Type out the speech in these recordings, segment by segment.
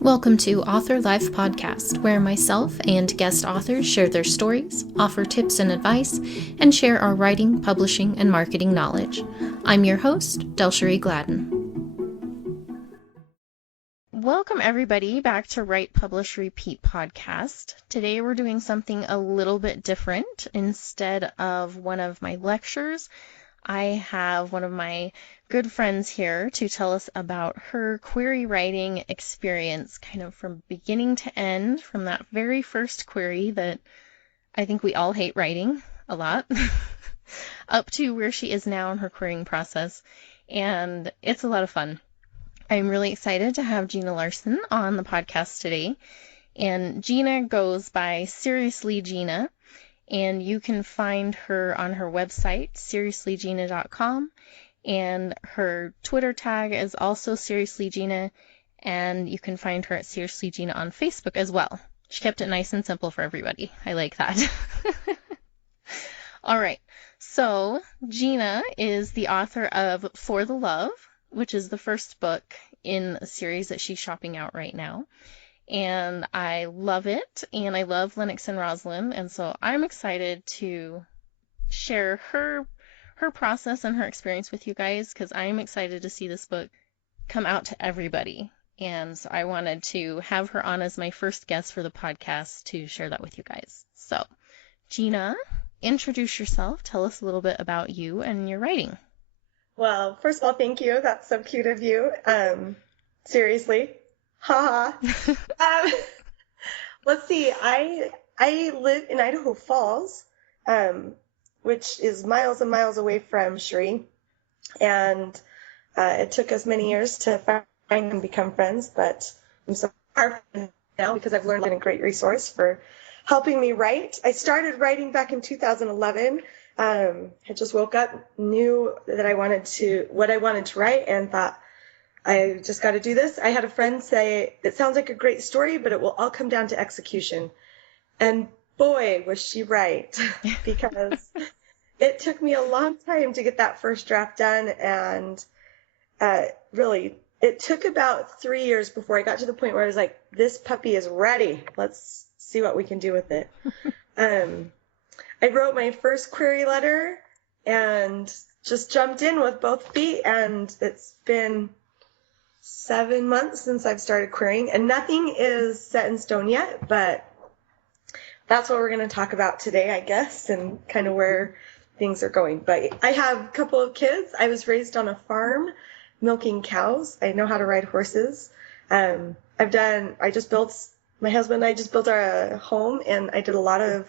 Welcome to Author Life Podcast, where myself and guest authors share their stories, offer tips and advice, and share our writing, publishing, and marketing knowledge. I'm your host, Delcherie Gladden. Welcome everybody back to Write, Publish, Repeat podcast. Today we're doing something a little bit different. Instead of one of my lectures, I have one of my good friends here to tell us about her query writing experience, kind of from beginning to end, from that very first query that I think we all hate writing a lot, up to where she is now in her querying process. And it's a lot of fun. I'm really excited to have Gina Larson on the podcast today. And Gina goes by SeriouslyGina. And you can find her on her website, SeriouslyGina.com, and her Twitter tag is also SeriouslyGina, and you can find her at SeriouslyGina on Facebook as well. She kept it nice and simple for everybody. I like that. All right, so Gina is the author of For the Love, which is the first book in a series that she's shopping out right now. And I love it, and I love Lennox and Rosalind, and so I'm excited to share her process and her experience with you guys, because I'm excited to see this book come out to everybody. And so I wanted to have her on as my first guest for the podcast to share that with you guys. So, Gina, introduce yourself. Tell us a little bit about you and your writing. Well, first of all, thank you. That's so cute of you. Seriously. Haha. Let's see. I live in Idaho Falls, which is miles and miles away from Sheree, and it took us many years to find and become friends. But I'm so far now because I've learned a great resource for helping me write. I started writing back in 2011. I just woke up, knew that what I wanted to write, and thought, I just got to do this. I had a friend say, it sounds like a great story, but it will all come down to execution. And boy, was she right, because it took me a long time to get that first draft done. And really, it took about 3 years before I got to the point where I was like, this puppy is ready. Let's see what we can do with it. I wrote my first query letter and just jumped in with both feet. And it's been 7 months since I've started querying, and nothing is set in stone yet, but that's what we're going to talk about today, I guess, and kind of where things are going. But I have a couple of kids. I was raised on a farm milking cows. I know how to ride horses. My husband and I just built our home, and I did a lot of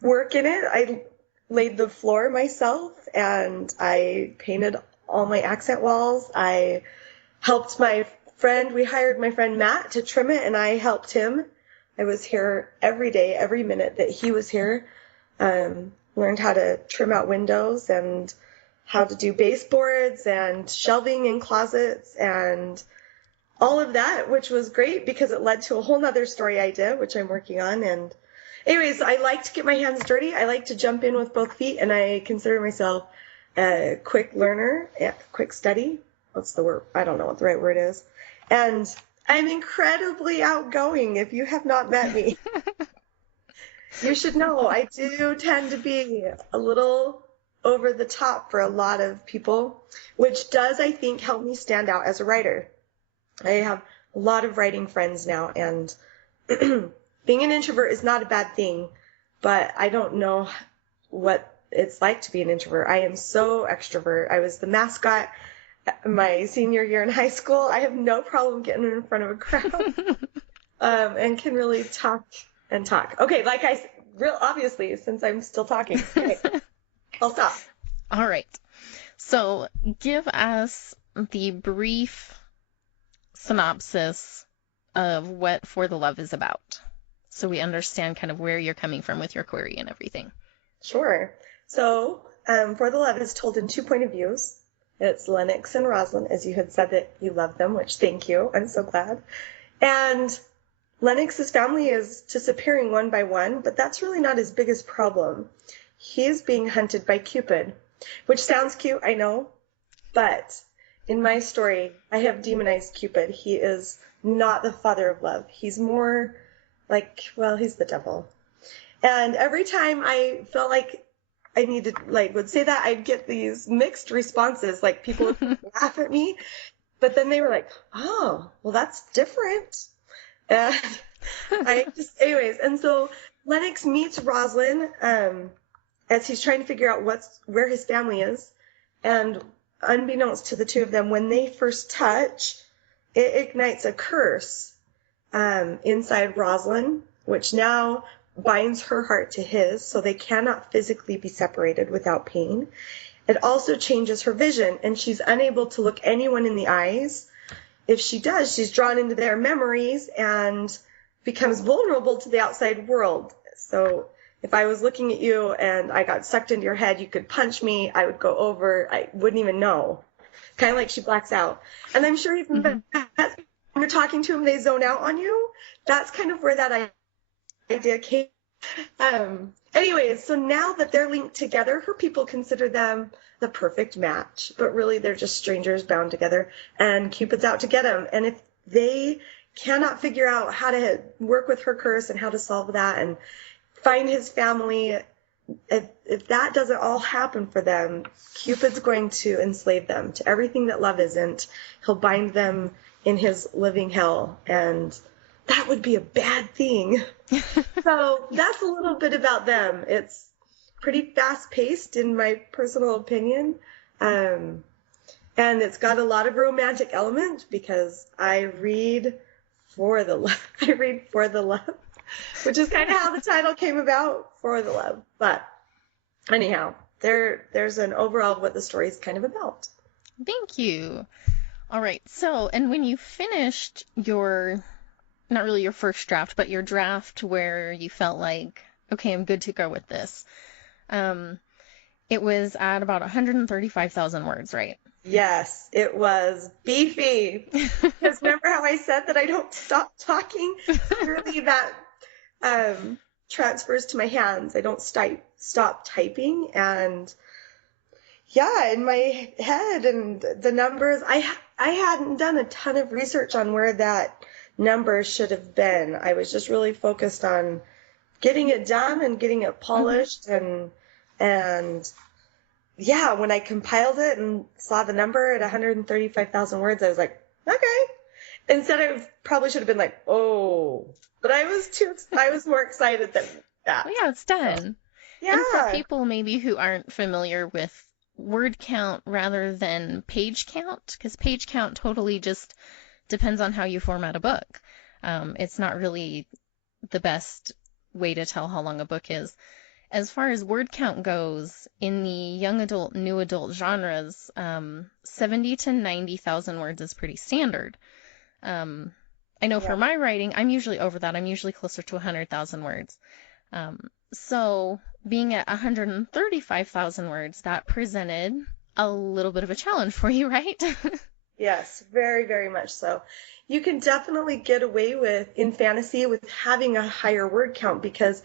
work in it. I laid the floor myself, and I painted all my accent walls. I helped we hired my friend Matt to trim it, and I helped him. I was here every day, every minute that he was here. Learned how to trim out windows and how to do baseboards and shelving in closets and all of that, which was great because it led to a whole nother story idea, which I'm working on. And anyways, I like to get my hands dirty. I like to jump in with both feet, and I consider myself a quick learner, quick study. What's the word? I don't know what the right word is. And I'm incredibly outgoing. If you have not met me, you should know I do tend to be a little over the top for a lot of people, which does, I think, help me stand out as a writer. I have a lot of writing friends now, and being an introvert is not a bad thing, but I don't know what it's like to be an introvert. I am so extrovert. I was the mascot my senior year in high school. I have no problem getting in front of a crowd and can really talk and talk. Okay, like I said, real obviously, since I'm still talking. Okay, I'll stop. All right. So give us the brief synopsis of what For the Love is about, so we understand kind of where you're coming from with your query and everything. Sure. So For the Love is told in 2 point of views. It's Lennox and Rosalind, as you had said that you love them, which thank you. I'm so glad. And Lennox's family is disappearing one by one, but that's really not his biggest problem. He is being hunted by Cupid, which sounds cute, I know, but in my story, I have demonized Cupid. He is not the father of love. He's more like, well, he's the devil. And every time I felt like I needed, like, would say that, I'd get these mixed responses. Like, people would laugh at me, but then they were like, oh, well, that's different. And anyways, and so Lennox meets Rosalind as he's trying to figure out where his family is. And unbeknownst to the two of them, when they first touch, it ignites a curse inside Rosalind, which now binds her heart to his, so they cannot physically be separated without pain. It also changes her vision, and she's unable to look anyone in the eyes. If she does, she's drawn into their memories and becomes vulnerable to the outside world. So if I was looking at you and I got sucked into your head, you could punch me, I would go over, I wouldn't even know. Kind of like she blacks out. And I'm sure even when you're talking to them, they zone out on you. That's kind of where that idea came. Anyways, so now that they're linked together, her people consider them the perfect match, but really they're just strangers bound together, and Cupid's out to get them. And if they cannot figure out how to work with her curse and how to solve that and find his family, if that doesn't all happen for them, Cupid's going to enslave them to everything that love isn't. He'll bind them in his living hell, and that would be a bad thing. So that's a little bit about them. It's pretty fast-paced in my personal opinion, and it's got a lot of romantic element because I read for the love. I read for the love, which is kind of how the title came about, For the Love. But anyhow, there's an overall of what the story is kind of about. Thank you. All right. So, and when you finished your, not really your first draft, but your draft where you felt like, okay, I'm good to go with this, it was at about 135,000 words, right? Yes, it was beefy. Because remember how I said that I don't stop talking? Clearly that transfers to my hands. I don't stop typing. And yeah, in my head and the numbers, I hadn't done a ton of research on where that number should have been. I was just really focused on getting it done and getting it polished, and yeah, when I compiled it and saw the number at 135,000 words, I was like, okay. Instead, I probably should have been like, oh, but I was more excited than that. Well, yeah, it's done. So, yeah. And for people maybe who aren't familiar with word count rather than page count, because page count totally just depends on how you format a book. It's not really the best way to tell how long a book is. As far as word count goes, in the young adult, new adult genres, 70 to 90,000 words is pretty standard. I know for my writing, I'm usually over that. I'm usually closer to 100,000 words. So being at 135,000 words, that presented a little bit of a challenge for you, right? Yes, very, very much so. You can definitely get away with, in fantasy, with having a higher word count because,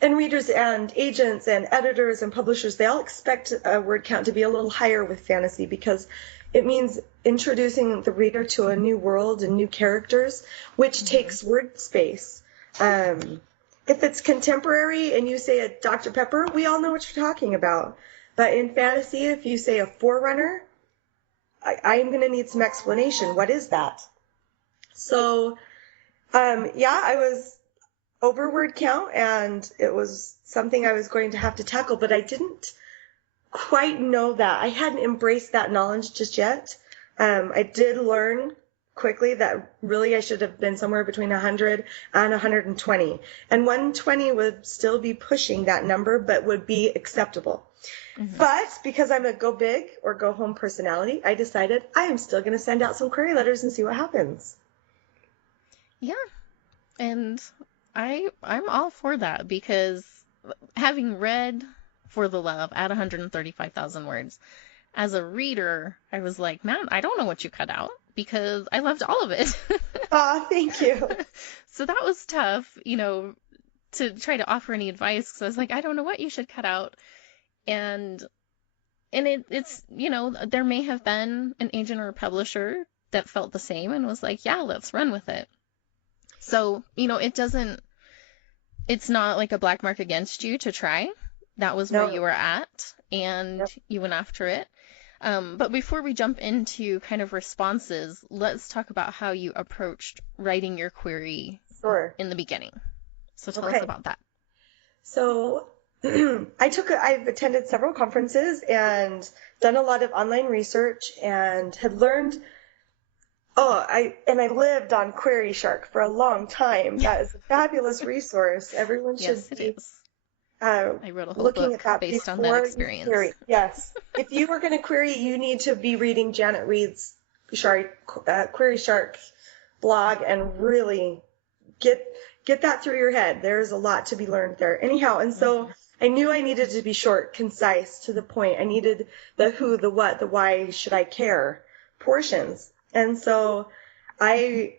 and readers and agents and editors and publishers, they all expect a word count to be a little higher with fantasy because it means introducing the reader to a new world and new characters, which takes word space. If it's contemporary and you say a Dr. Pepper, we all know what you're talking about. But in fantasy, if you say a forerunner, I'm going to need some explanation. What is that? So, yeah, I was over word count, and it was something I was going to have to tackle, but I didn't quite know that. I hadn't embraced that knowledge just yet. I did learn quickly that really I should have been somewhere between 100 and 120. And 120 would still be pushing that number, but would be acceptable. Mm-hmm. But because I'm a go big or go home personality, I decided I am still going to send out some query letters and see what happens. Yeah. And I'm all for that because having read For the Love at 135,000 words, as a reader, I was like, man, I don't know what you cut out because I loved all of it. Aw, thank you. So that was tough, to try to offer any advice because I was like, I don't know what you should cut out. And And it's, there may have been an agent or a publisher that felt the same and was like, yeah, let's run with it. So, it's not like a black mark against you to try. That was where you No. were at, and Yep. you went after it. But before we jump into kind of responses, let's talk about how you approached writing your query Sure. in the beginning. So tell us Okay. about that. So I've attended several conferences and done a lot of online research and had learned, I lived on Query Shark for a long time. That is a fabulous resource. Everyone should Yes, it be is. uh, I wrote a whole looking at book that based on that before you experience. query. Yes. If you were going to query, you need to be reading Janet Reed's Query Shark blog and really get that through your head. There's a lot to be learned there. Anyhow, and so I knew I needed to be short, concise, to the point. I needed the who, the what, the why should I care portions. And so I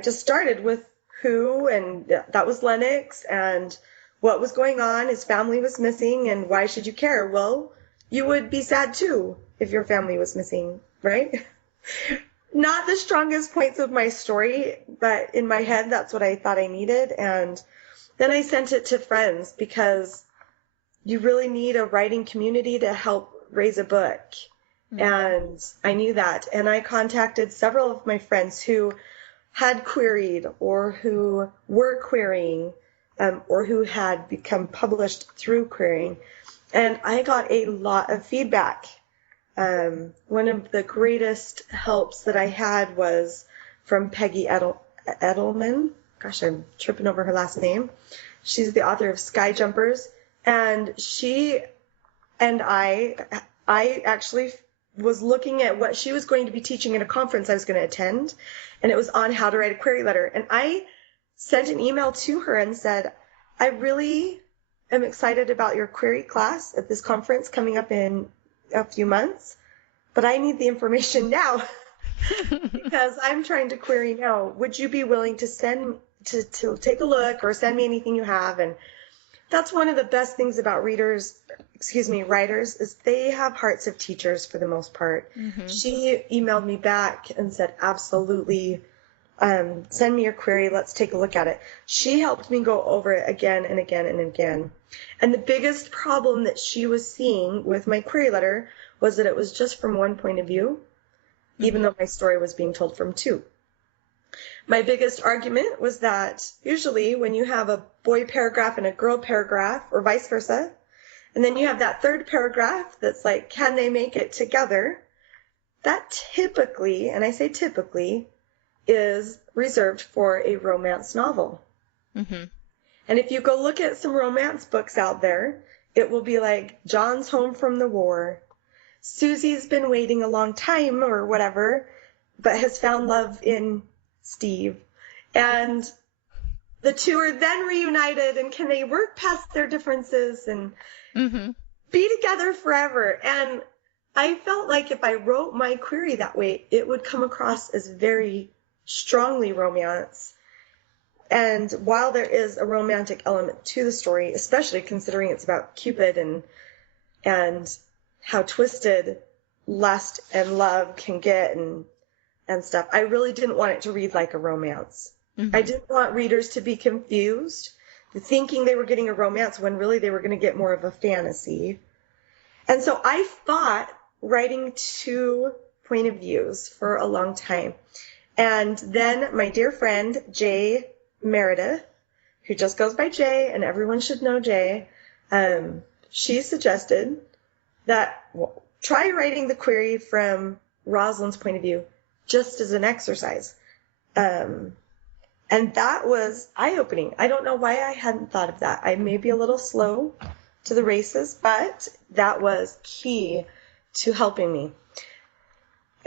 just started with who, and that was Lennox, and what was going on. His family was missing, and why should you care? Well, you would be sad too if your family was missing, right? Not the strongest points of my story, but in my head, that's what I thought I needed. And then I sent it to friends because you really need a writing community to help raise a book. And I knew that. And I contacted several of my friends who had queried or who were querying or who had become published through querying. And I got a lot of feedback. One of the greatest helps that I had was from Peggy Edelman. Gosh, I'm tripping over her last name. She's the author of Sky Jumpers. And she and I actually was looking at what she was going to be teaching at a conference I was going to attend, and it was on how to write a query letter. And I sent an email to her and said, I really am excited about your query class at this conference coming up in a few months, but I need the information now because I'm trying to query now. Would you be willing to to take a look or send me anything you have? And that's one of the best things about writers, is they have hearts of teachers for the most part. She emailed me back and said, absolutely, send me your query. Let's take a look at it. She helped me go over it again and again and again. And the biggest problem that she was seeing with my query letter was that it was just from one point of view, even though my story was being told from two. My biggest argument was that usually when you have a boy paragraph and a girl paragraph, or vice versa, and then you have that third paragraph that's like, can they make it together? That typically, and I say typically, is reserved for a romance novel. And if you go look at some romance books out there, it will be like, John's home from the war. Susie's been waiting a long time or whatever, but has found love in Steve. And the two are then reunited, and can they work past their differences and be together forever? And I felt like if I wrote my query that way, it would come across as very strongly romance. And while there is a romantic element to the story, especially considering it's about Cupid and how twisted lust and love can get and stuff, I really didn't want it to read like a romance. I didn't want readers to be confused, thinking they were getting a romance when really they were going to get more of a fantasy. And so I fought writing two point of views for a long time. And then my dear friend, Jay Meredith, who just goes by Jay, and everyone should know Jay, she suggested that try writing the query from Rosalind's point of view, just as an exercise. And that was eye-opening. I don't know why I hadn't thought of that. I may be a little slow to the races, but that was key to helping me.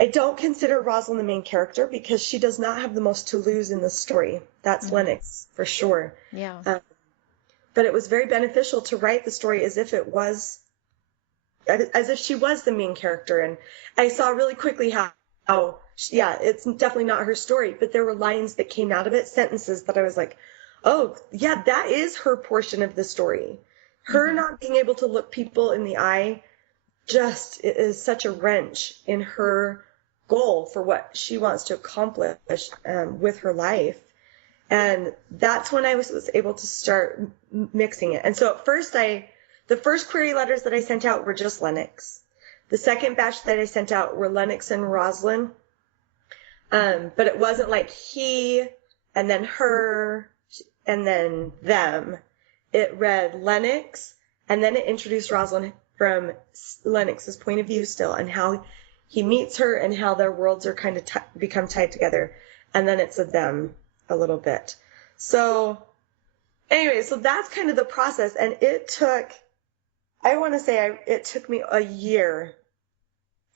I don't consider Rosalind the main character because she does not have the most to lose in the story. That's Lennox, for sure. Yeah. But it was very beneficial to write the story as if she was the main character. And I saw really quickly how it's definitely not her story, but there were lines that came out of it, sentences that I was like, oh, yeah, that is her portion of the story. Her not being able to look people in the eye just is such a wrench in her goal for what she wants to accomplish with her life. And that's when I was able to start mixing it. And so at first the first query letters that I sent out were just Lennox. The second batch that I sent out were Lennox and Rosalind. But it wasn't like he and then her and then them. It read Lennox, and then it introduced Rosalind from Lennox's point of view still, and how he meets her and how their worlds are kind of become tied together. And then it's a them a little bit. So anyway, so that's kind of the process. And it took, I want to say it took me a year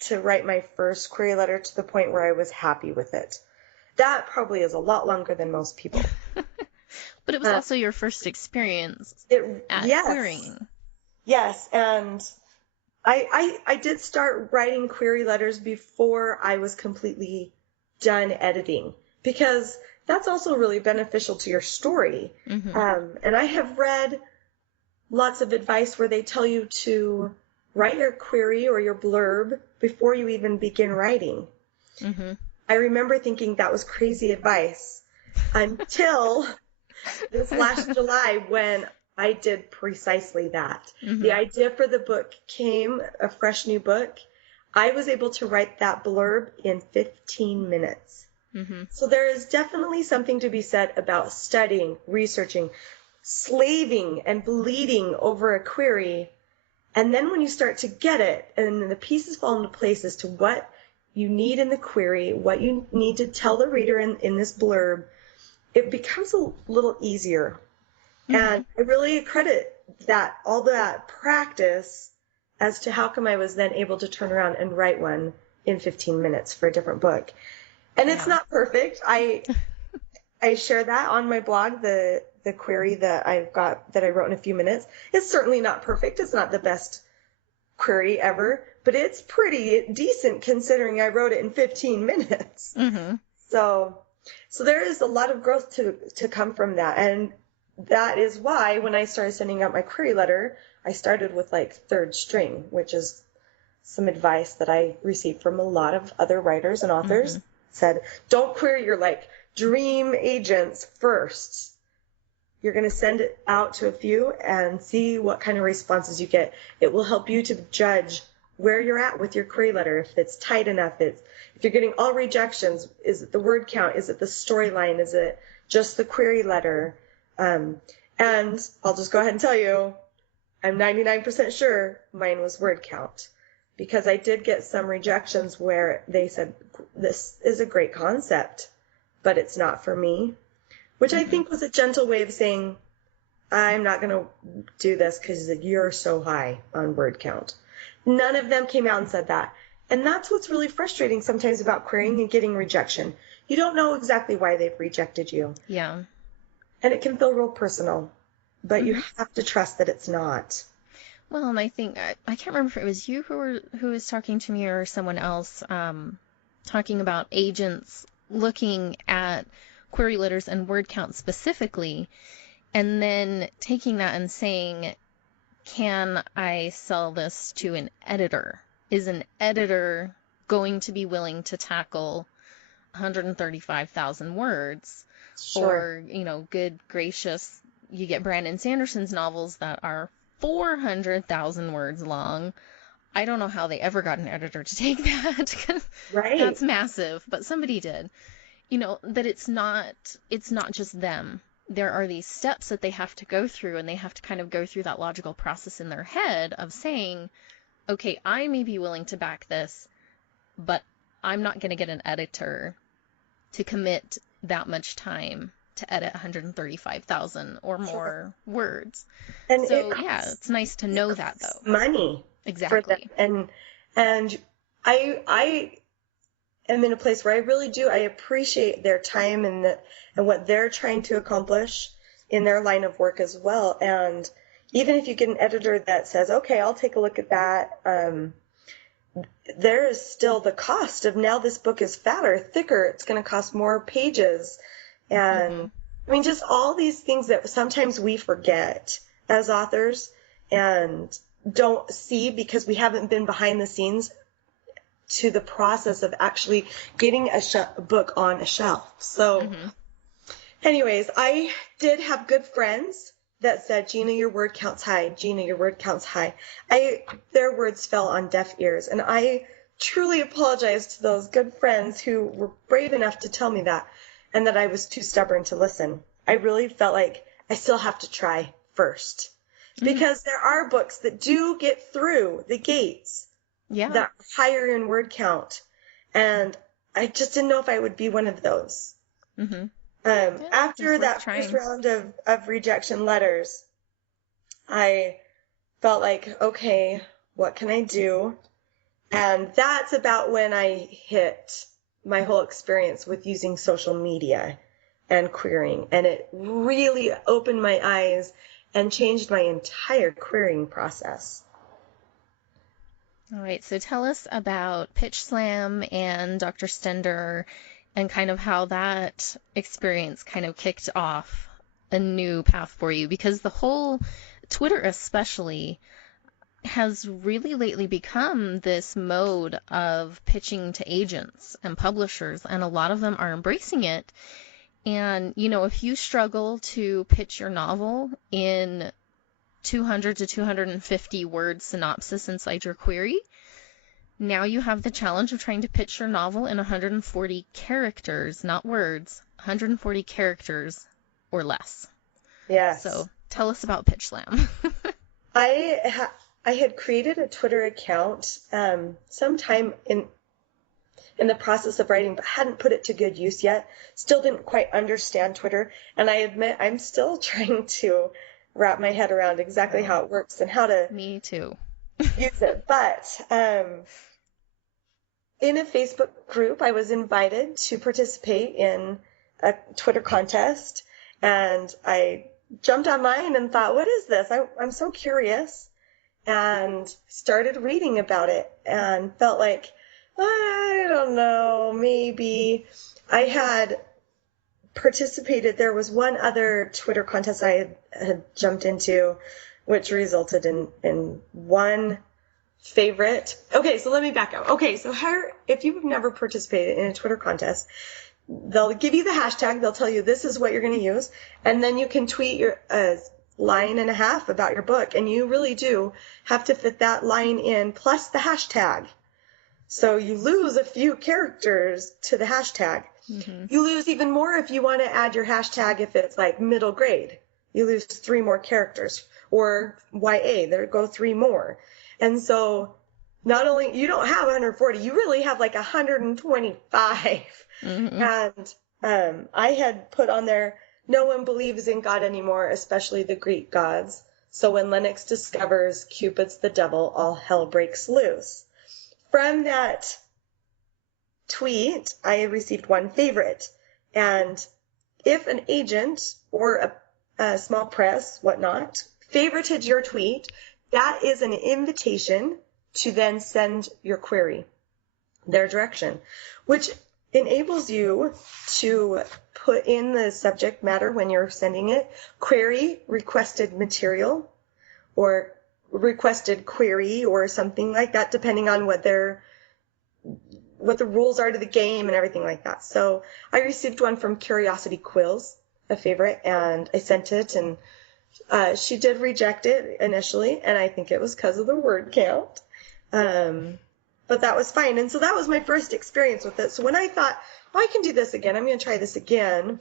to write my first query letter to the point where I was happy with it. That probably is a lot longer than most people. But it was also your first experience at querying. Yes, and I did start writing query letters before I was completely done editing, because that's also really beneficial to your story. Mm-hmm. And I have read lots of advice where they tell you to write your query or your blurb before you even begin writing. Mm-hmm. I remember thinking that was crazy advice until this last July when I did precisely that. Mm-hmm. The idea for the book came, a fresh new book. I was able to write that blurb in 15 minutes. Mm-hmm. So there is definitely something to be said about studying, researching, slaving and bleeding over a query. And then when you start to get it, and then the pieces fall into place as to what you need in the query, what you need to tell the reader in this blurb, it becomes a little easier. Mm-hmm. And I really credit that, all that practice, as to how come I was then able to turn around and write one in 15 minutes for a different book. And it's not perfect. I share that on my blog, the query that I wrote in a few minutes. It's certainly not perfect. It's not the best query ever, but it's pretty decent considering I wrote it in 15 minutes. Mm-hmm. So there is a lot of growth to come from that. And that is why when I started sending out my query letter, I started with like third string, which is some advice that I received from a lot of other writers and authors. Mm-hmm. Said, don't query your like dream agents first. You're going to send it out to a few and see what kind of responses you get. It will help you to judge where you're at with your query letter, if it's tight enough, if you're getting all rejections, is it the word count, is it the storyline, is it just the query letter? And I'll just go ahead and tell you, I'm 99% sure mine was word count, because I did get some rejections where they said, this is a great concept, but it's not for me, which I think was a gentle way of saying, I'm not going to do this because you're so high on word count. None of them came out and said that. And that's what's really frustrating sometimes about querying and getting rejection. You don't know exactly why they've rejected you. Yeah. And it can feel real personal, but you have to trust that it's not. Well, and I think, I can't remember if it was you who was talking to me or someone else, talking about agents looking at query letters and word count specifically, and then taking that and saying, can I sell this to an editor? Is an editor going to be willing to tackle 135,000 words? Sure. Or, good gracious, you get Brandon Sanderson's novels that are 400,000 words long. I don't know how they ever got an editor to take that. Right. That's massive, but somebody did. That it's not just them. There are these steps that they have to go through, and they have to kind of go through that logical process in their head of saying, okay, I may be willing to back this, but I'm not going to get an editor to commit that much time to edit 135,000 or more words. And so, it's nice to know that, though. Money. Exactly. And I am in a place where I really do. I appreciate their time and what they're trying to accomplish in their line of work as well. And even if you get an editor that says, okay, I'll take a look at that, there is still the cost of, now this book is fatter, thicker, it's going to cost more pages. And I mean, just all these things that sometimes we forget as authors. And don't see because we haven't been behind the scenes to the process of actually getting a book on a shelf. So anyways, I did have good friends that said, Gina, your word counts high. Gina, your word counts high. Their words fell on deaf ears, and I truly apologize to those good friends who were brave enough to tell me that, and that I was too stubborn to listen. I really felt like I still have to try first, because there are books that do get through the gates that are higher in word count, and I just didn't know if I would be one of those. After that first round of rejection letters, I felt like, okay, what can I do? And that's about when I hit my whole experience with using social media and querying. And it really opened my eyes and changed my entire querying process. All right, so tell us about Pitch Slam and Dr. Stender and kind of how that experience kind of kicked off a new path for you, because the whole Twitter especially has really lately become this mode of pitching to agents and publishers, and a lot of them are embracing it. And, you know, if you struggle to pitch your novel in 200 to 250 word synopsis inside your query, now you have the challenge of trying to pitch your novel in 140 characters, not words, 140 characters or less. Yes. So tell us about Pitch Slam. I had created a Twitter account sometime in the process of writing, but hadn't put it to good use yet. Still didn't quite understand Twitter. And I admit I'm still trying to wrap my head around exactly how it works and how to Me too. use it. But in a Facebook group, I was invited to participate in a Twitter contest, and I jumped on mine and thought, what is this? I'm so curious, and started reading about it and felt like, I don't know, maybe. I had participated. There was one other Twitter contest I had jumped into, which resulted in one favorite. Okay, so let me back up. Okay, so if you've never participated in a Twitter contest, they'll give you the hashtag. They'll tell you this is what you're going to use, and then you can tweet your line and a half about your book, and you really do have to fit that line in plus the hashtag. So you lose a few characters to the hashtag. You lose even more if you want to add your hashtag if it's like middle grade. You lose 3 more characters, or YA, there go 3 more. And so not only, you don't have 140, you really have like 125. And I had put on there, no one believes in God anymore, especially the Greek gods. So when Lennox discovers Cupid's the devil, all hell breaks loose. From that tweet, I received one favorite. And if an agent or a small press, whatnot, favorited your tweet, that is an invitation to then send your query their direction, which enables you to put in the subject matter when you're sending it, query requested material, or requested query, or something like that, depending on what the rules are to the game and everything like that. So I received one from Curiosity Quills, a favorite, and I sent it, and she did reject it initially, and I think it was because of the word count. But that was fine. And so that was my first experience with it. So when I thought, oh, I can do this again, I'm going to try this again,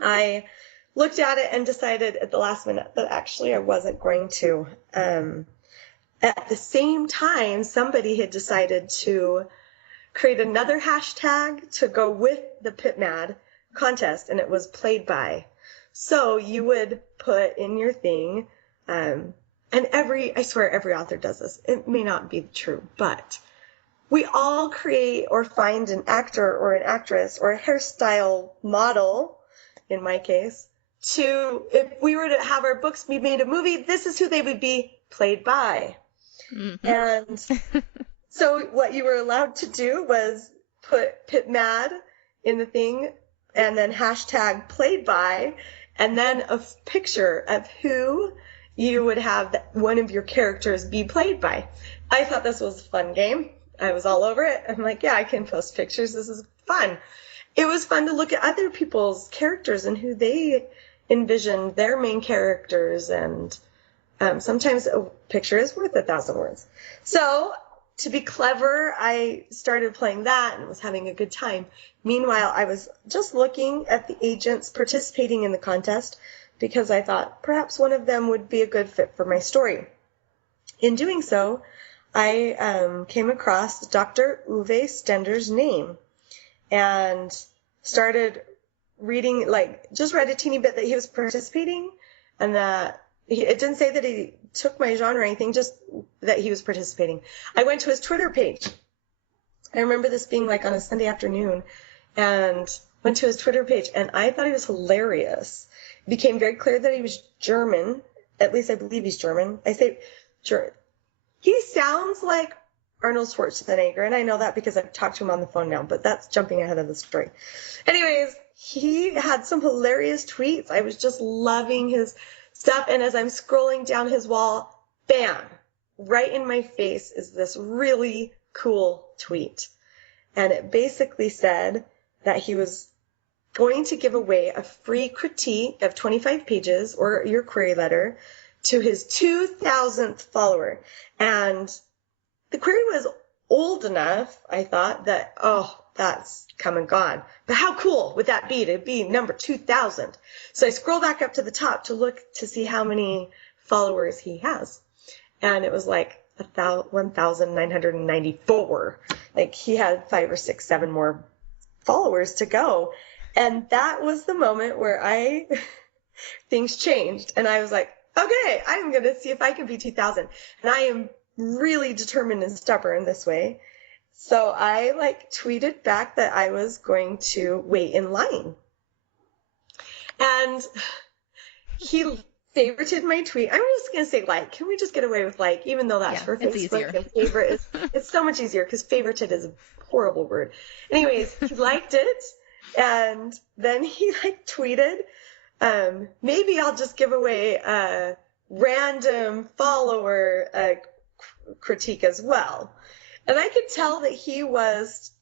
I looked at it and decided at the last minute that actually I wasn't going to. At the same time, somebody had decided to create another hashtag to go with the PitMad contest, and it was played by. So you would put in your thing, and I swear every author does this. It may not be true, but we all create or find an actor or an actress or a hairstyle model, in my case, if we were to have our books be made a movie, this is who they would be played by. And so what you were allowed to do was put PitMad in the thing, and then hashtag played by, and then a picture of who you would have one of your characters be played by. I thought this was a fun game. I was all over it. I'm like, yeah, I can post pictures. This is fun. It was fun to look at other people's characters and who they envisioned their main characters. And sometimes a picture is worth 1,000 words. So to be clever, I started playing that and was having a good time. Meanwhile, I was just looking at the agents participating in the contest because I thought perhaps one of them would be a good fit for my story. In doing so, I came across Dr. Uwe Stender's name and started reading, just read a teeny bit that he was participating, and that it didn't say that he took my genre or anything, just that he was participating. I went to his Twitter page. I remember this being on a Sunday afternoon, and went to his Twitter page, and I thought he was hilarious. It became very clear that he was German. At least I believe he's German. I say German. He sounds like Arnold Schwarzenegger, and I know that because I've talked to him on the phone now, but that's jumping ahead of the story. Anyways, he had some hilarious tweets. I was just loving his stuff, and as I'm scrolling down his wall, bam, right in my face is this really cool tweet. And it basically said that he was going to give away a free critique of 25 pages or your query letter to his 2,000th follower. And the query was old enough, I thought, that, that's come and gone. But how cool would that be to be number 2,000? So I scroll back up to the top to look to see how many followers he has. And it was 1,994. He had 5 or 6, 7 more followers to go. And that was the moment where things changed. And I was like, okay, I'm going to see if I can be 2,000. And I am really determined and stubborn this way. So I tweeted back that I was going to wait in line. And he favorited my tweet. I'm just going to say can we just get away with even though that's for Facebook easier. and favorite it's so much easier because favorited is a horrible word. Anyways, he liked it. And then he tweeted, maybe I'll just give away a random follower critique as well. And I could tell that he was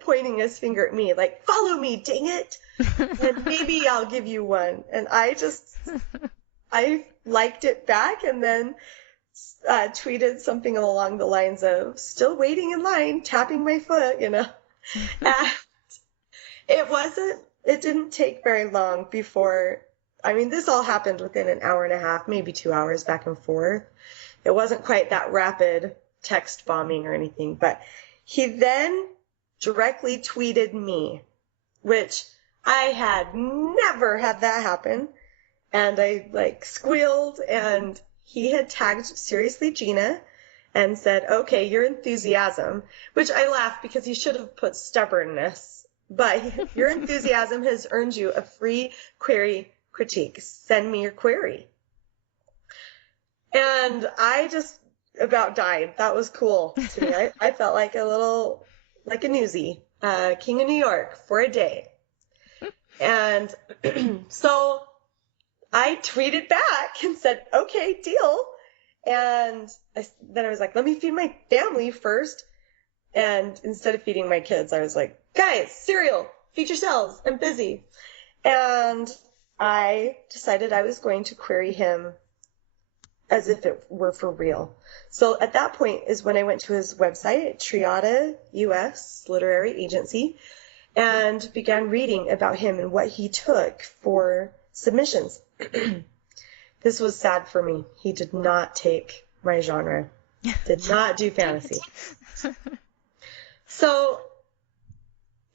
pointing his finger at me, follow me, dang it. And maybe I'll give you one. And I liked it back and then tweeted something along the lines of, still waiting in line, tapping my foot, And it didn't take very long before, this all happened within an hour and a half, maybe 2 hours back and forth. It wasn't quite that rapid text bombing or anything, but he then directly tweeted me, which I had never had that happen. And I squealed, and he had tagged SeriouslyGina and said, okay, your enthusiasm, which I laughed because he should have put stubbornness, but your enthusiasm has earned you a free query critique. Send me your query. And I just about died. That was cool to me. I felt like a newsie, king of New York for a day. And so I tweeted back and said, okay, deal. And then I was like, let me feed my family first. And instead of feeding my kids, I was like, guys, cereal, feed yourselves. I'm busy. And I decided I was going to query him as if it were for real. So at that point is when I went to his website, Triada US Literary Agency, and began reading about him and what he took for submissions. This was sad for me. He did not take my genre, did not do fantasy. So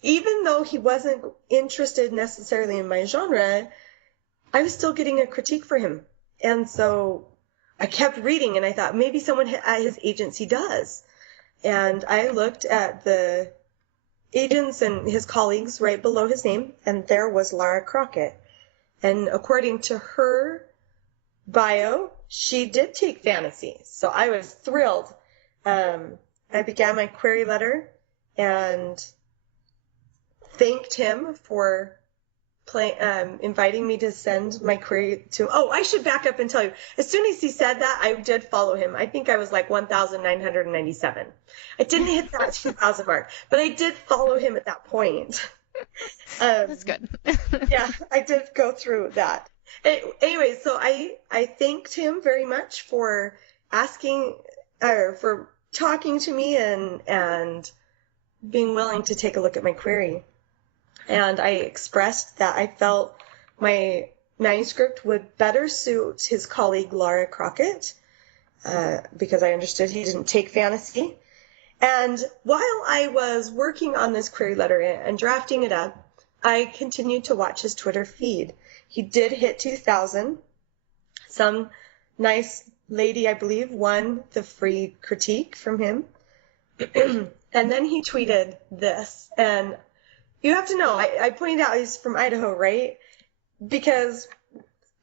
even though he wasn't interested necessarily in my genre, I was still getting a critique for him. And so I kept reading, and I thought maybe someone at his agency does. And I looked at the agents and his colleagues right below his name, and there was Lara Crockett. And according to her bio, she did take fantasy. So I was thrilled. I began my query letter and thanked him for inviting me to send my query to. Oh, I should back up and tell you. As soon as he said that, I did follow him. I think I was like 1,997. I didn't hit that 2,000 mark, but I did follow him at that point. That's good. Yeah, I did go through that. Anyway, so I thanked him very much for asking, or for talking to me and being willing to take a look at my query. And I expressed that I felt my manuscript would better suit his colleague Laura Crockett, because I understood he didn't take fantasy. And while I was working on this query letter and drafting it up, I continued to watch his Twitter feed. He did hit 2,000. Some nice lady, I believe, won the free critique from him. And then he tweeted this, and you have to know, I pointed out he's from Idaho, right? Because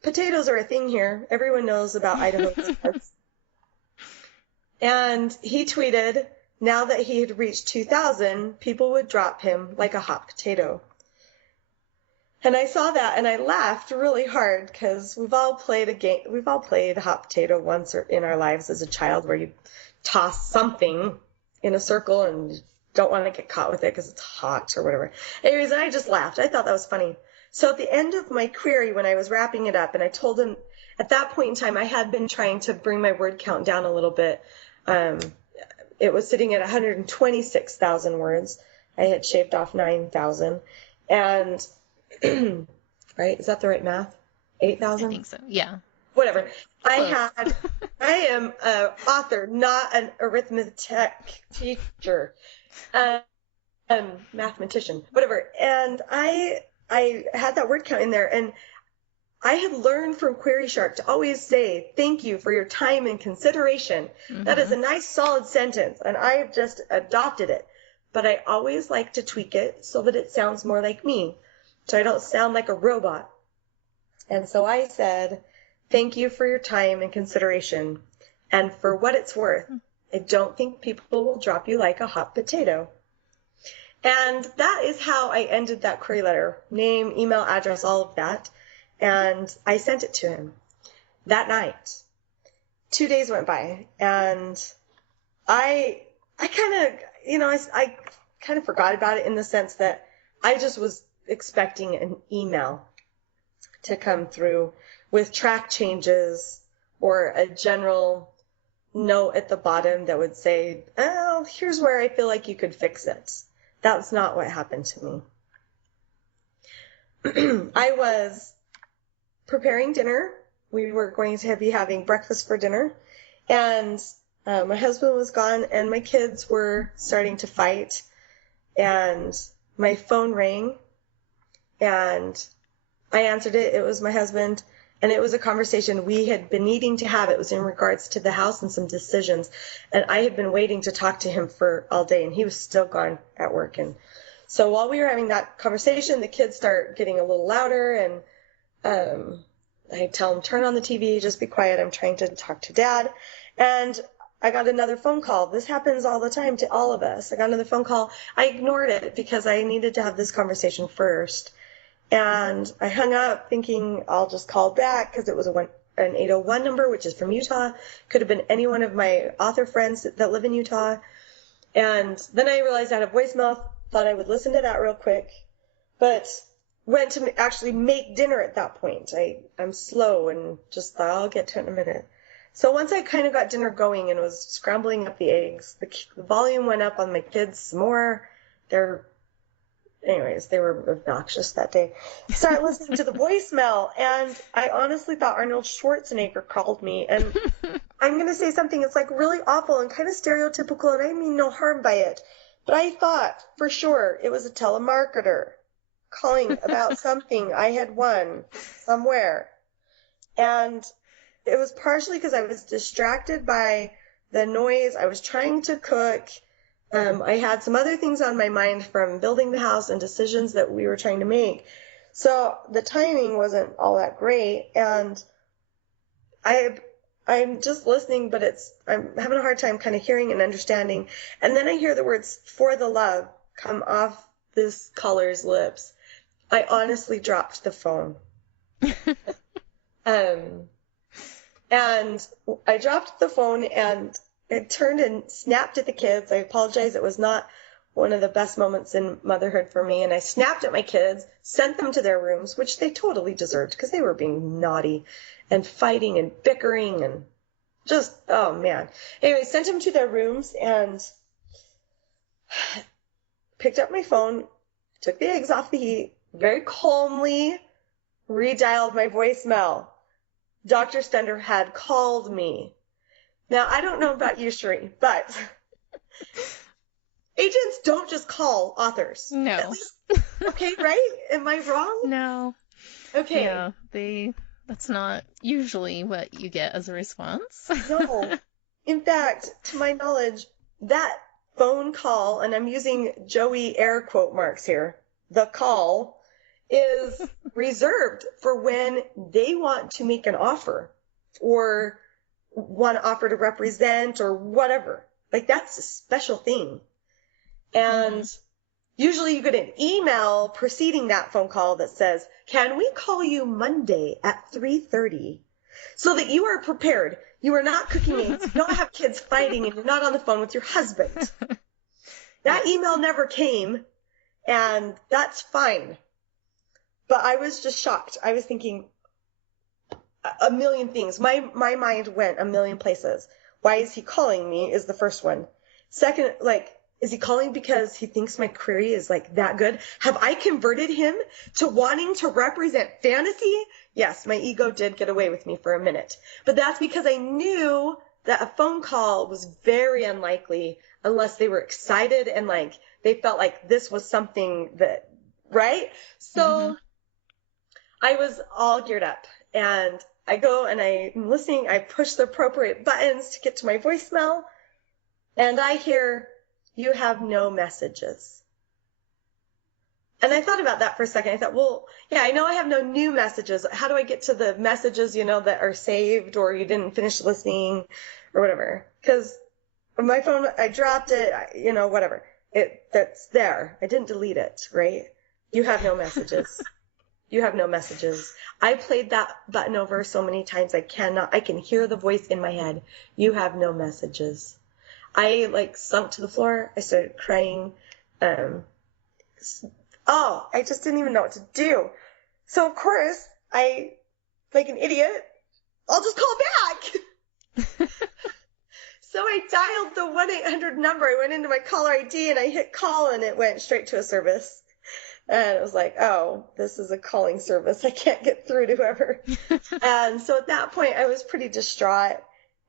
potatoes are a thing here. Everyone knows about Idaho. And he tweeted, now that he had reached 2,000, people would drop him like a hot potato. And I saw that and I laughed really hard because we've all played a game. We've all played hot potato once in our lives as a child, where you toss something in a circle and don't want to get caught with it because it's hot or whatever. Anyways, I just laughed. I thought that was funny. So at the end of my query, when I was wrapping it up, and I told him at that point in time, I had been trying to bring my word count down a little bit. It was sitting at 126,000 words. I had shaved off 9,000. And, right, is that the right math? 8,000? I think so, yeah. Whatever. I am an author, not an arithmetic teacher. Mathematician, whatever. And I had that word count in there, and I had learned from Query Shark to always say, thank you for your time and consideration. Mm-hmm. That is a nice, solid sentence, and I've just adopted it. But I always like to tweak it so that it sounds more like me, so I don't sound like a robot. And so I said, thank you for your time and consideration. And for what it's worth, I don't think people will drop you like a hot potato. And that is how I ended that query letter. Name, email, address, all of that. And I sent it to him that night. 2 days went by, and I kind of, I kind of forgot about it in the sense that I just was expecting an email to come through with track changes or a general note at the bottom that would say, oh, here's where I feel like you could fix it. That's not what happened to me. I was preparing dinner. We were going to be having breakfast for dinner, and my husband was gone, and my kids were starting to fight, and my phone rang, and I answered it. It was my husband. And it was a conversation we had been needing to have. It was in regards to the house and some decisions. And I had been waiting to talk to him for all day, and he was still gone at work. And so while we were having that conversation, the kids start getting a little louder, and I tell them, turn on the TV, just be quiet. I'm trying to talk to Dad. And I got another phone call. This happens all the time to all of us. I got another phone call. I ignored it because I needed to have this conversation first. And I hung up thinking I'll just call back because it was an 801 number, which is from Utah. Could have been any one of my author friends that live in Utah. And then I realized I had a voicemail, thought I would listen to that real quick, but went to actually make dinner at that point. I'm slow and just thought I'll get to it in a minute. So once I kind of got dinner going and was scrambling up the eggs, the volume went up on my kids some more. Anyways, they were obnoxious that day. Started listening to the voicemail, and I honestly thought Arnold Schwarzenegger called me. And I'm going to say something that's like really awful and kind of stereotypical, and I mean no harm by it. But I thought for sure it was a telemarketer calling about something I had won somewhere. And it was partially because I was distracted by the noise. I was trying to cook. I had some other things on my mind from building the house and decisions that we were trying to make. So the timing wasn't all that great. And I'm just listening, but I'm having a hard time kind of hearing and understanding. And then I hear the words "for the love" come off this caller's lips. I honestly dropped the phone. And I dropped the phone and it turned and snapped at the kids. I apologize. It was not one of the best moments in motherhood for me. And I snapped at my kids, sent them to their rooms, which they totally deserved because they were being naughty and fighting and bickering and just, oh man. Anyway, sent them to their rooms and picked up my phone, took the eggs off the heat, very calmly redialed my voicemail. Dr. Stender had called me. Now, I don't know about you, Sheree, but agents don't just call authors. No. At least, okay, right? Am I wrong? No. Okay. Yeah, that's not usually what you get as a response. No. In fact, to my knowledge, that phone call, and I'm using Joey air quote marks here, the call is reserved for when they want to make an offer or want to offer to represent or whatever. Like, that's a special thing. And usually you get an email preceding that phone call that says, can we call you Monday at 3:30 so that you are prepared. You are not cooking eggs. You don't have kids fighting and you're not on the phone with your husband. That email never came, and that's fine. But I was just shocked. I was thinking a million things. My mind went a million places. Why is he calling me is the first one. Second, like, is he calling because he thinks my query is like that good? Have I converted him to wanting to represent fantasy? Yes, my ego did get away with me for a minute. But that's because I knew that a phone call was very unlikely unless they were excited and like they felt like this was something that, right? So I was all geared up and I go and I'm listening. I push the appropriate buttons to get to my voicemail and I hear, you have no messages. And I thought about that for a second. I thought, well, yeah, I know I have no new messages. How do I get to the messages, you know, that are saved or you didn't finish listening or whatever? Because my phone, I dropped it, you know, whatever. That's there. I didn't delete it, right? You have no messages. You have no messages. I played that button over so many times I can hear the voice in my head. You have no messages. I like sunk to the floor. I started crying. I just didn't even know what to do. So of course, I, like an idiot, I'll just call back. So I dialed the 1-800 number. I went into my caller ID and I hit call and it went straight to a service. And it was like, oh, this is a calling service. I can't get through to whoever. And so at that point, I was pretty distraught.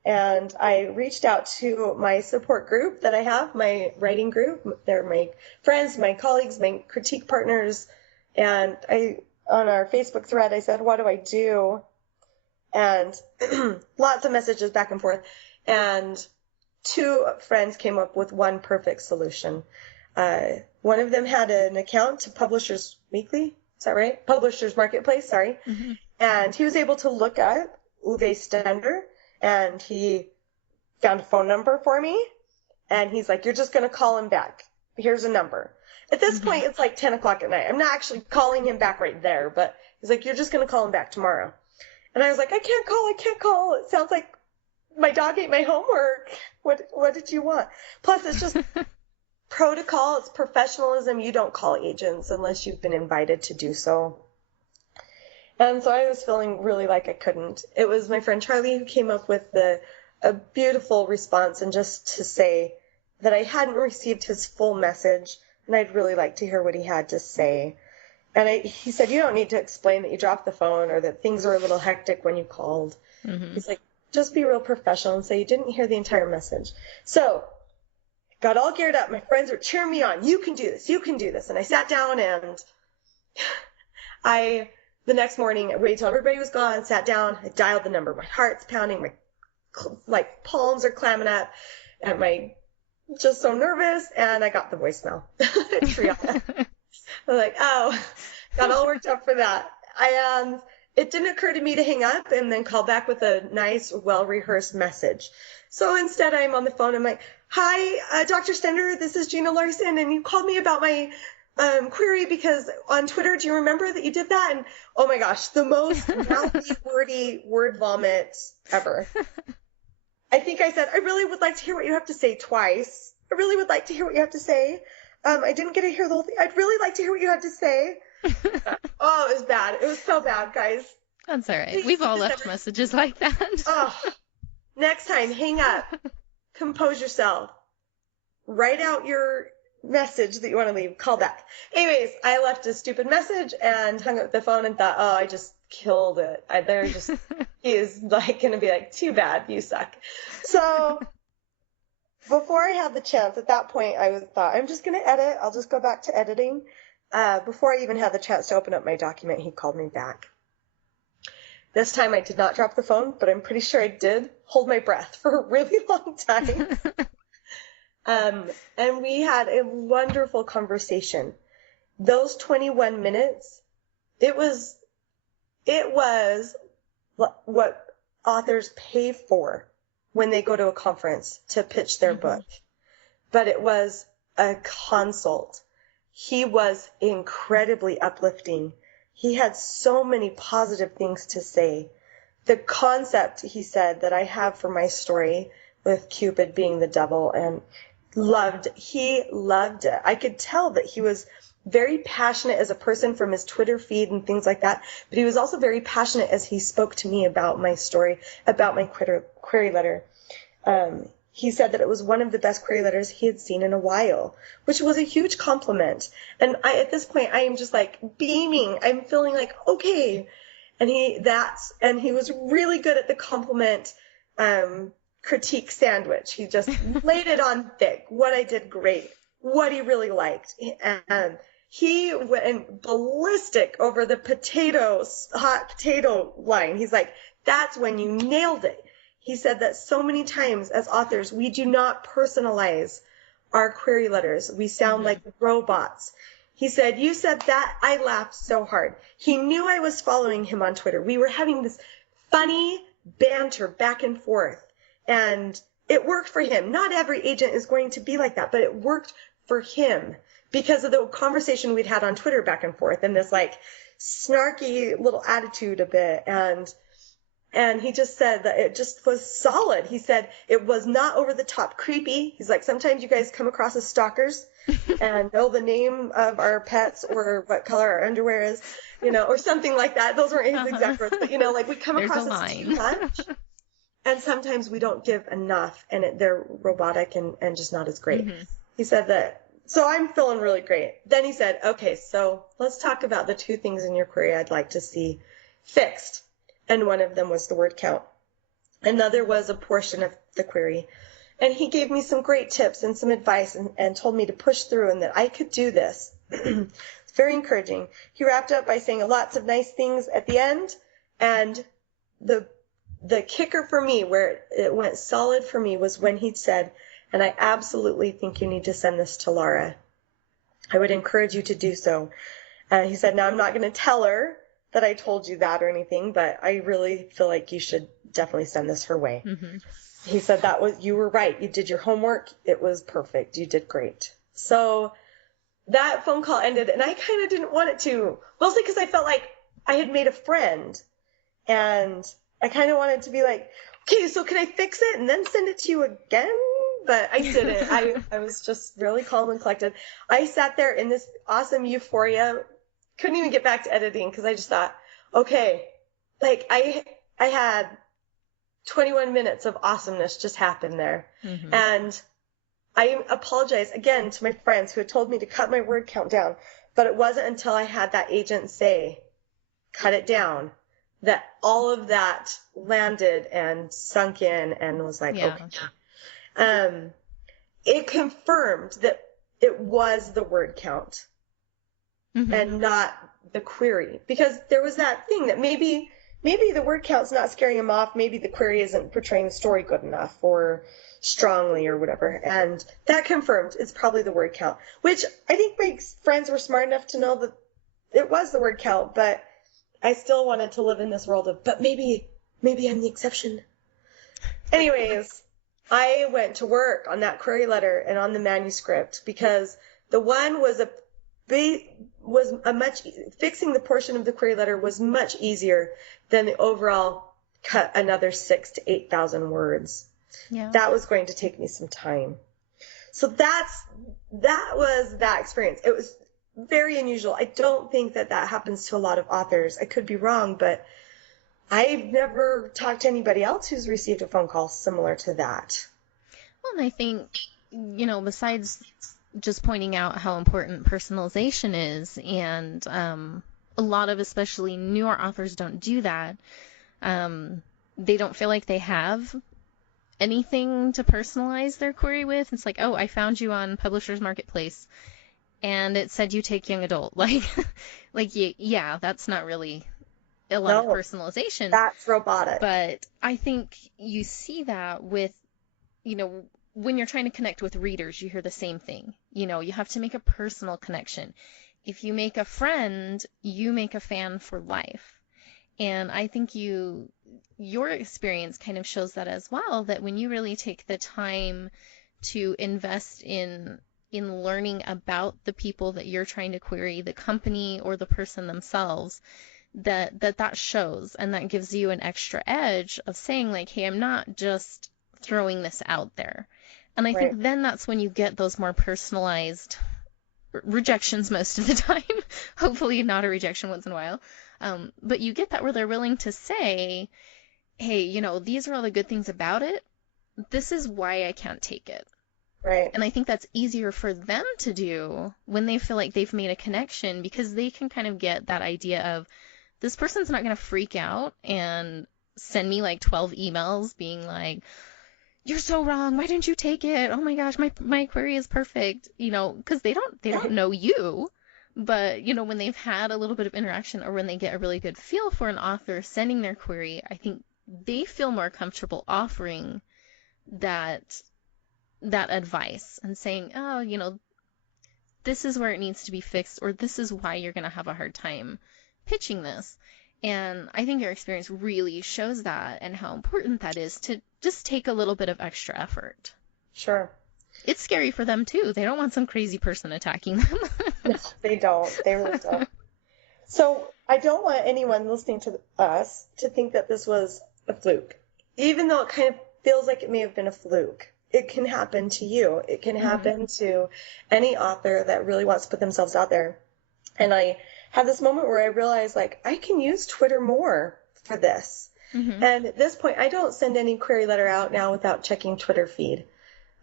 And I reached out to my support group that I have, my writing group. They're my friends, my colleagues, my critique partners. And on our Facebook thread, I said, what do I do? And lots of messages back and forth. And two friends came up with one perfect solution. One of them had an account to Publishers Weekly. Is that right? Publishers Marketplace, sorry. Mm-hmm. And he was able to look up Uwe Stender. And he found a phone number for me. And he's like, you're just going to call him back. Here's a number. At this point, it's like 10 o'clock at night. I'm not actually calling him back right there. But he's like, you're just going to call him back tomorrow. And I was like, I can't call. It sounds like my dog ate my homework. What did you want? Plus, it's just protocol. It's professionalism. You don't call agents unless you've been invited to do so. And so I was feeling really like I couldn't. It was my friend Charlie who came up with a beautiful response and just to say that I hadn't received his full message and I'd really like to hear what he had to say. And he said, you don't need to explain that you dropped the phone or that things were a little hectic when you called. Mm-hmm. He's like, just be real professional and say you didn't hear the entire message. So got all geared up. My friends were cheering me on. You can do this. You can do this. And I sat down and the next morning, I waited till everybody was gone, sat down, I dialed the number. My heart's pounding, my palms are clamming up, and just so nervous, and I got the voicemail. I was like, oh, got all worked up for that. It didn't occur to me to hang up and then call back with a nice, well-rehearsed message. So instead, I'm on the phone, I'm like, hi, Dr. Stender, this is Gina Larson, and you called me about my query because on Twitter, do you remember that you did that? And oh my gosh, the most mouthy, wordy word vomit ever. I think I said, I really would like to hear what you have to say twice. I really would like to hear what you have to say. I didn't get to hear the whole thing. I'd really like to hear what you have to say. Oh, it was bad. It was so bad, guys. That's all right. Please We've all keep this left ever- messages like that. Oh, next time, hang up. Compose yourself. Write out your message that you want to leave. Call back. Anyways, I left a stupid message and hung up the phone and thought, oh, I just killed it. He is like going to be like, too bad, you suck. So before I had the chance, at that point, thought, I'm just going to edit. I'll just go back to editing. Before I even had the chance to open up my document, he called me back. This time I did not drop the phone, but I'm pretty sure I did hold my breath for a really long time. And we had a wonderful conversation. Those 21 minutes, it was what authors pay for when they go to a conference to pitch their book. But it was a consult. He was incredibly uplifting. He had so many positive things to say. The concept, he said, that I have for my story with Cupid being the devil, and he loved it. I could tell that he was very passionate as a person from his Twitter feed and things like that, but he was also very passionate as he spoke to me about my story, about my query letter. He said that it was one of the best query letters he had seen in a while, which was a huge compliment. And at this point, I am just like beaming. I'm feeling like, okay. And he was really good at the compliment, critique sandwich. He just laid it on thick. What I did great. What he really liked. And he went ballistic over the hot potato line. He's like, that's when you nailed it. He said that so many times as authors, we do not personalize our query letters. We sound like robots. He said, you said that. I laughed so hard. He knew I was following him on Twitter. We were having this funny banter back and forth, and it worked for him. Not every agent is going to be like that, but it worked for him because of the conversation we'd had on Twitter back and forth and this like snarky little attitude a bit. And he just said that it just was solid. He said it was not over the top creepy. He's like, sometimes you guys come across as stalkers and know the name of our pets or what color our underwear is, or something like that. Those weren't his exact words, but like we come across as too much. And sometimes we don't give enough and they're robotic and just not as great. He said that. So I'm feeling really great. Then he said, okay, so let's talk about the two things in your query I'd like to see fixed. And one of them was the word count. Another was a portion of the query. And he gave me some great tips and some advice and told me to push through and that I could do this. It's very encouraging. He wrapped up by saying lots of nice things at the end. And the kicker for me, where it went solid for me, was when he said, and I absolutely think you need to send this to Laura. I would encourage you to do so. He said, now I'm not going to tell her that I told you that or anything, but I really feel like you should definitely send this her way. He said you were right. You did your homework. It was perfect. You did great. So that phone call ended and I kind of didn't want it to, mostly because I felt like I had made a friend and I kind of wanted to be like, okay, so can I fix it and then send it to you again? But I didn't. I was just really calm and collected. I sat there in this awesome euphoria, couldn't even get back to editing because I just thought, okay, like I had 21 minutes of awesomeness just happen there. And I apologize again to my friends who had told me to cut my word count down, but it wasn't until I had that agent say, cut it down, that all of that landed and sunk in and was like, okay. It confirmed that it was the word count. And not the query, because there was that thing that maybe the word count's not scaring him off. Maybe the query isn't portraying the story good enough or strongly or whatever. And that confirmed it's probably the word count, which I think my friends were smart enough to know that it was the word count, but I still wanted to live in this world of, but maybe I'm the exception. Anyways, I went to work on that query letter and on the manuscript because the one was fixing the portion of the query letter was much easier than the overall cut another 6,000 to 8,000 words. Yeah. That was going to take me some time. So that was that experience. It was very unusual. I don't think that happens to a lot of authors. I could be wrong, but I've never talked to anybody else who's received a phone call similar to that. Well, and I think, besides just pointing out how important personalization is, and a lot of especially newer authors don't do that. They don't feel like they have anything to personalize their query with. It's like, oh, I found you on Publishers Marketplace, and it said you take young adult. Yeah, that's not really a lot of personalization. That's robotic. But I think you see that with, when you're trying to connect with readers, you hear the same thing. You have to make a personal connection. If you make a friend, you make a fan for life. And I think your experience kind of shows that as well, that when you really take the time to invest in learning about the people that you're trying to query, the company or the person themselves, that shows, and that gives you an extra edge of saying, like, hey, I'm not just throwing this out there. And I think then that's when you get those more personalized rejections most of the time. Hopefully not a rejection once in a while. But you get that where they're willing to say, hey, these are all the good things about it. This is why I can't take it. Right. And I think that's easier for them to do when they feel like they've made a connection, because they can kind of get that idea of, this person's not going to freak out and send me like 12 emails being like, you're so wrong. Why didn't you take it? Oh my gosh, my query is perfect. Because they don't know you. But, when they've had a little bit of interaction, or when they get a really good feel for an author sending their query, I think they feel more comfortable offering that advice and saying, oh, this is where it needs to be fixed, or this is why you're going to have a hard time pitching this. And I think your experience really shows that, and how important that is to just take a little bit of extra effort. Sure. It's scary for them too. They don't want some crazy person attacking them. No, they don't. They really don't. So I don't want anyone listening to us to think that this was a fluke. Even though it kind of feels like it may have been a fluke, it can happen to you. It can happen to any author that really wants to put themselves out there. And I had this moment where I realized, like, I can use Twitter more for this. Mm-hmm. And at this point, I don't send any query letter out now without checking Twitter feed.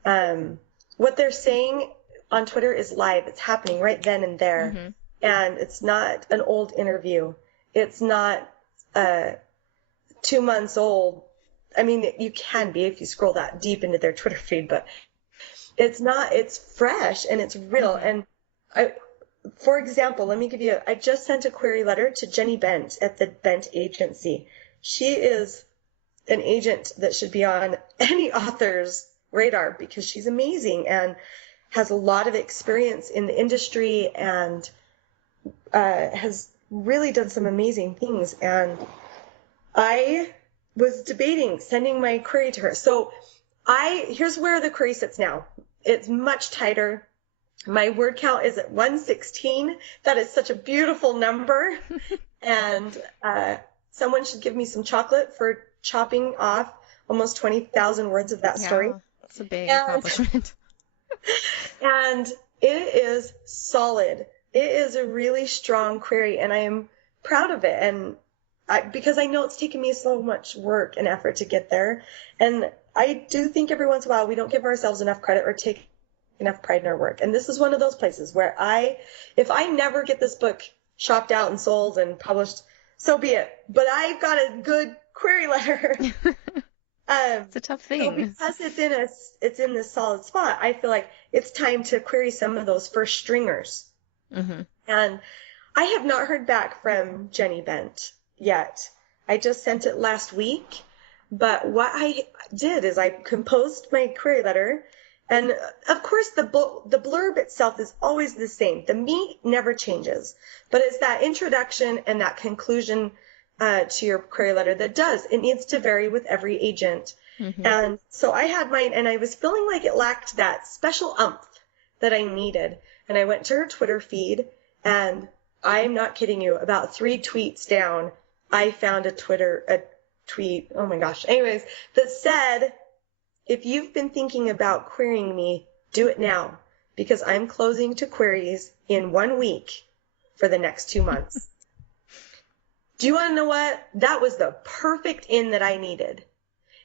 What they're saying on Twitter is live. It's happening right then and there. Mm-hmm. And it's not an old interview. It's not 2 months old. I mean, you can be if you scroll that deep into their Twitter feed, but it's not. It's fresh and it's real. Mm-hmm. And for example, I just sent a query letter to Jenny Bent at the Bent Agency. She is an agent that should be on any author's radar, because she's amazing and has a lot of experience in the industry and has really done some amazing things. And I was debating sending my query to her. So here's where the query sits now. It's much tighter. My word count is at 116. That is such a beautiful number. And someone should give me some chocolate for chopping off almost 20,000 words of that story. That's a big accomplishment. And it is solid. It is a really strong query, and I am proud of it. And because I know it's taken me so much work and effort to get there. And I do think every once in a while we don't give ourselves enough credit or take enough pride in our work. And this is one of those places where if I never get this book shopped out and sold and published, so be it. But I've got a good query letter. It's a tough thing. So because it's in this solid spot, I feel like it's time to query some of those first stringers. Mm-hmm. And I have not heard back from Jenny Bent yet. I just sent it last week. But what I did is I composed my query letter. And of course, the blurb itself is always the same. The meat never changes. But it's that introduction and that conclusion to your query letter it needs to vary with every agent. Mm-hmm. And so I had mine, and I was feeling like it lacked that special oomph that I needed. And I went to her Twitter feed, And I'm not kidding you, about 3 tweets down, I found a tweet, oh my gosh, anyways, that said, if you've been thinking about querying me, do it now, because I'm closing to queries in 1 week for the next 2 months. Do you want to know what? That was the perfect in that I needed.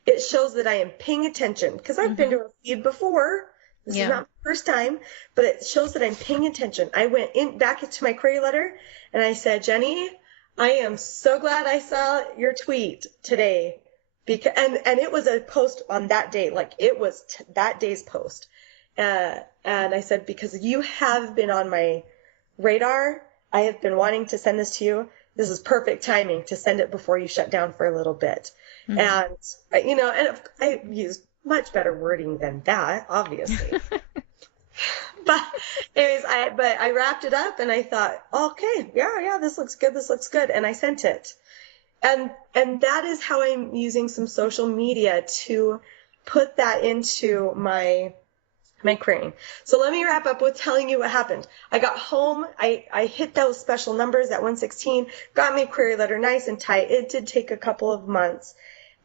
It shows that I am paying attention, because I've been to a feed before. This is not my first time, but it shows that I'm paying attention. I went back into my query letter and I said, Jenny, I am so glad I saw your tweet today. And it was a post on that day, like it was that day's post. And I said, because you have been on my radar, I have been wanting to send this to you. This is perfect timing to send it before you shut down for a little bit. And, you know, and I used much better wording than that, obviously. But anyways, I wrapped it up and I thought, okay, yeah, this looks good. And I sent it. And that is how I'm using some social media to put that into my querying. So let me wrap up with telling you what happened. I got home, I hit those special numbers at 116, got my query letter nice and tight. It did take a couple of months.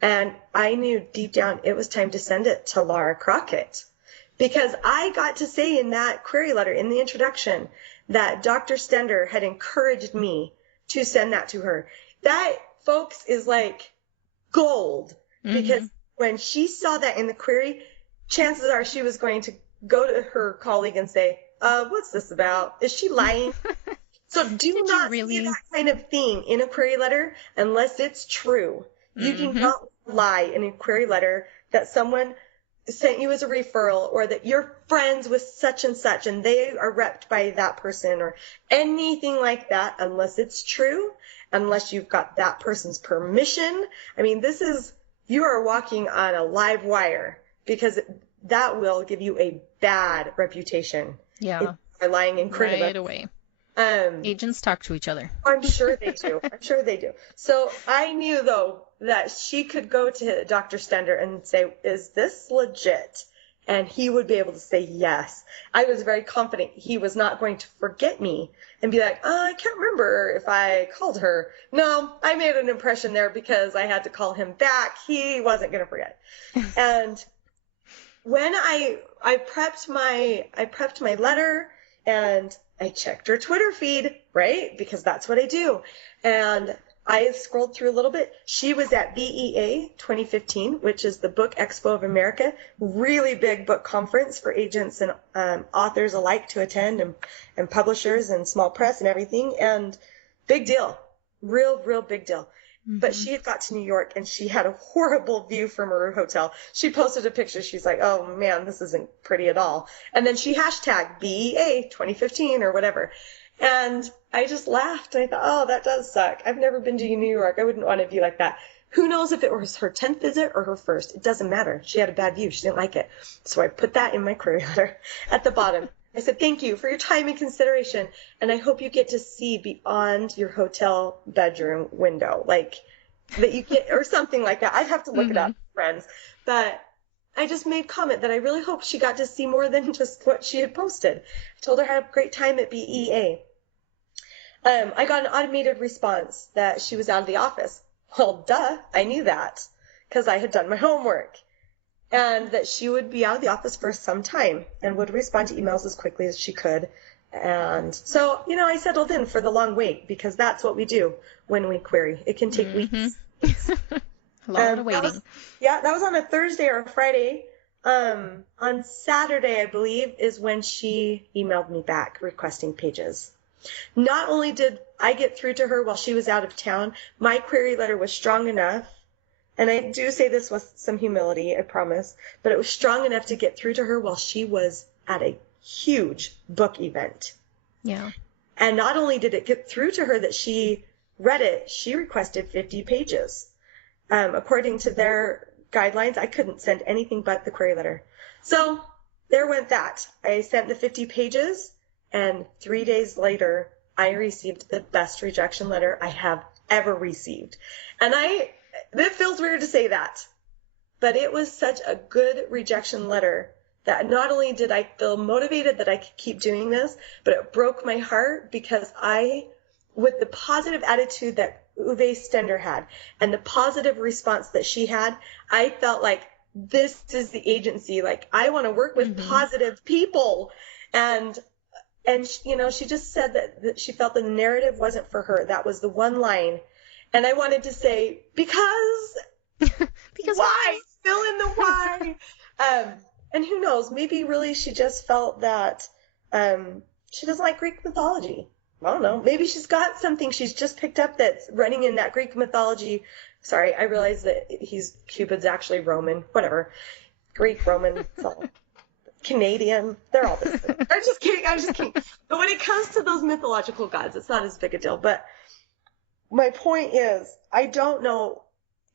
And I knew deep down it was time to send it to Laura Crockett, because I got to say in that query letter in the introduction that Dr. Stender had encouraged me to send that to her. That, folks, is like gold, because when she saw that in the query, chances are she was going to go to her colleague and say, what's this about? Is she lying? So do not see that kind of thing in a query letter unless it's true. You do not lie in a query letter that someone sent you as a referral, or that you're friends with such and such and they are repped by that person, or anything like that, unless it's true, unless you've got that person's permission. I mean, you are walking on a live wire, because that will give you a bad reputation. Yeah. If you're lying in query right away. Agents talk to each other. I'm sure they do. So I knew, though, that she could go to Dr. Stender and say, is this legit? And he would be able to say yes. I was very confident he was not going to forget me and be like, oh, I can't remember if I called her. No, I made an impression there because I had to call him back. He wasn't going to forget. And when I prepped my letter, and I checked her Twitter feed, right? Because that's what I do. And I scrolled through a little bit. She was at BEA 2015, which is the Book Expo of America, really big book conference for agents and authors alike to attend, and publishers and small press and everything. And big deal, real big deal. But she had got to New York and she had a horrible view from her hotel. She posted a picture. She's like, oh man, this isn't pretty at all. And then she hashtagged BEA 2015 or whatever. And I just laughed. I thought, oh, that does suck. I've never been to New York. I wouldn't want to be like that. Who knows if it was her 10th visit or her first? It doesn't matter. She had a bad view. She didn't like it. So I put that in my query letter at the bottom. I said, thank you for your time and consideration, and I hope you get to see beyond your hotel bedroom window, like that you get, or something like that. I'd have to look it up, friends. But I just made comment that I really hope she got to see more than just what she had posted. I told her I had a great time at BEA. I got an automated response that she was out of the office. Well, duh, I knew that because I had done my homework. And that she would be out of the office for some time and would respond to emails as quickly as she could. And so, I settled in for the long wait, because that's what we do when we query. It can take weeks. A lot of waiting. That was on a Thursday or a Friday. On Saturday, I believe, is when she emailed me back requesting pages. Not only did I get through to her while she was out of town, my query letter was strong enough. And I do say this with some humility, I promise, but it was strong enough to get through to her while she was at a huge book event. Yeah. And not only did it get through to her that she read it, she requested 50 pages. According to their guidelines, I couldn't send anything but the query letter. So there went that. I sent the 50 pages, and 3 days later, I received the best rejection letter I have ever received. And it feels weird to say that, but it was such a good rejection letter that not only did I feel motivated that I could keep doing this, but it broke my heart because with the positive attitude that Uwe Stender had and the positive response that she had, I felt like this is the agency. Like, I want to work with positive people. And she just said that she felt the narrative wasn't for her. That was the one line. And I wanted to say, because why? Fill in the why. And who knows, maybe really she just felt that she doesn't like Greek mythology. I don't know. Maybe she's got something she's just picked up that's running in that Greek mythology. Sorry, I realize that Cupid's actually Roman. Whatever. Greek, Roman, it's all Canadian. They're all the same. I'm just kidding. But when it comes to those mythological gods, it's not as big a deal. But my point is, I don't know.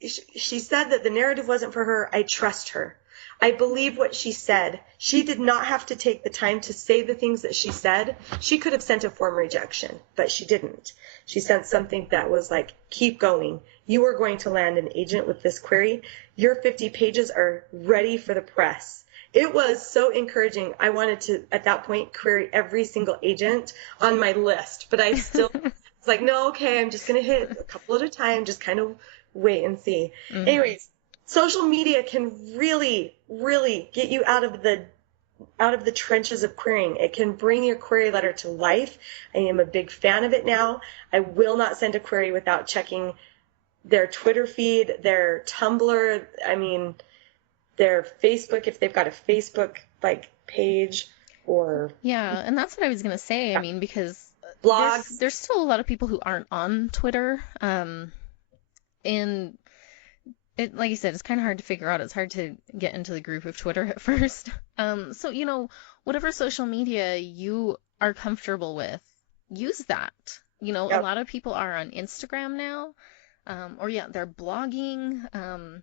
She said that the narrative wasn't for her. I trust her. I believe what she said. She did not have to take the time to say the things that she said. She could have sent a form rejection, but she didn't. She sent something that was like, keep going. You are going to land an agent with this query. Your 50 pages are ready for the press. It was so encouraging. I wanted to, at that point, query every single agent on my list, but I still was like, no, okay, I'm just going to hit a couple at a time, just kind of wait and see. Anyways, social media can really, really get you out of the trenches of querying. It can bring your query letter to life. I am a big fan of it now. I will not send a query without checking their Twitter feed, their Tumblr, their Facebook, if they've got a Facebook page, or yeah, and that's what I was gonna say. I mean, because blogs. There's still a lot of people who aren't on Twitter, and it, like you said, it's kind of hard to figure out. It's hard to get into the group of Twitter at first. So whatever social media you are comfortable with, use that. A lot of people are on Instagram now, they're blogging.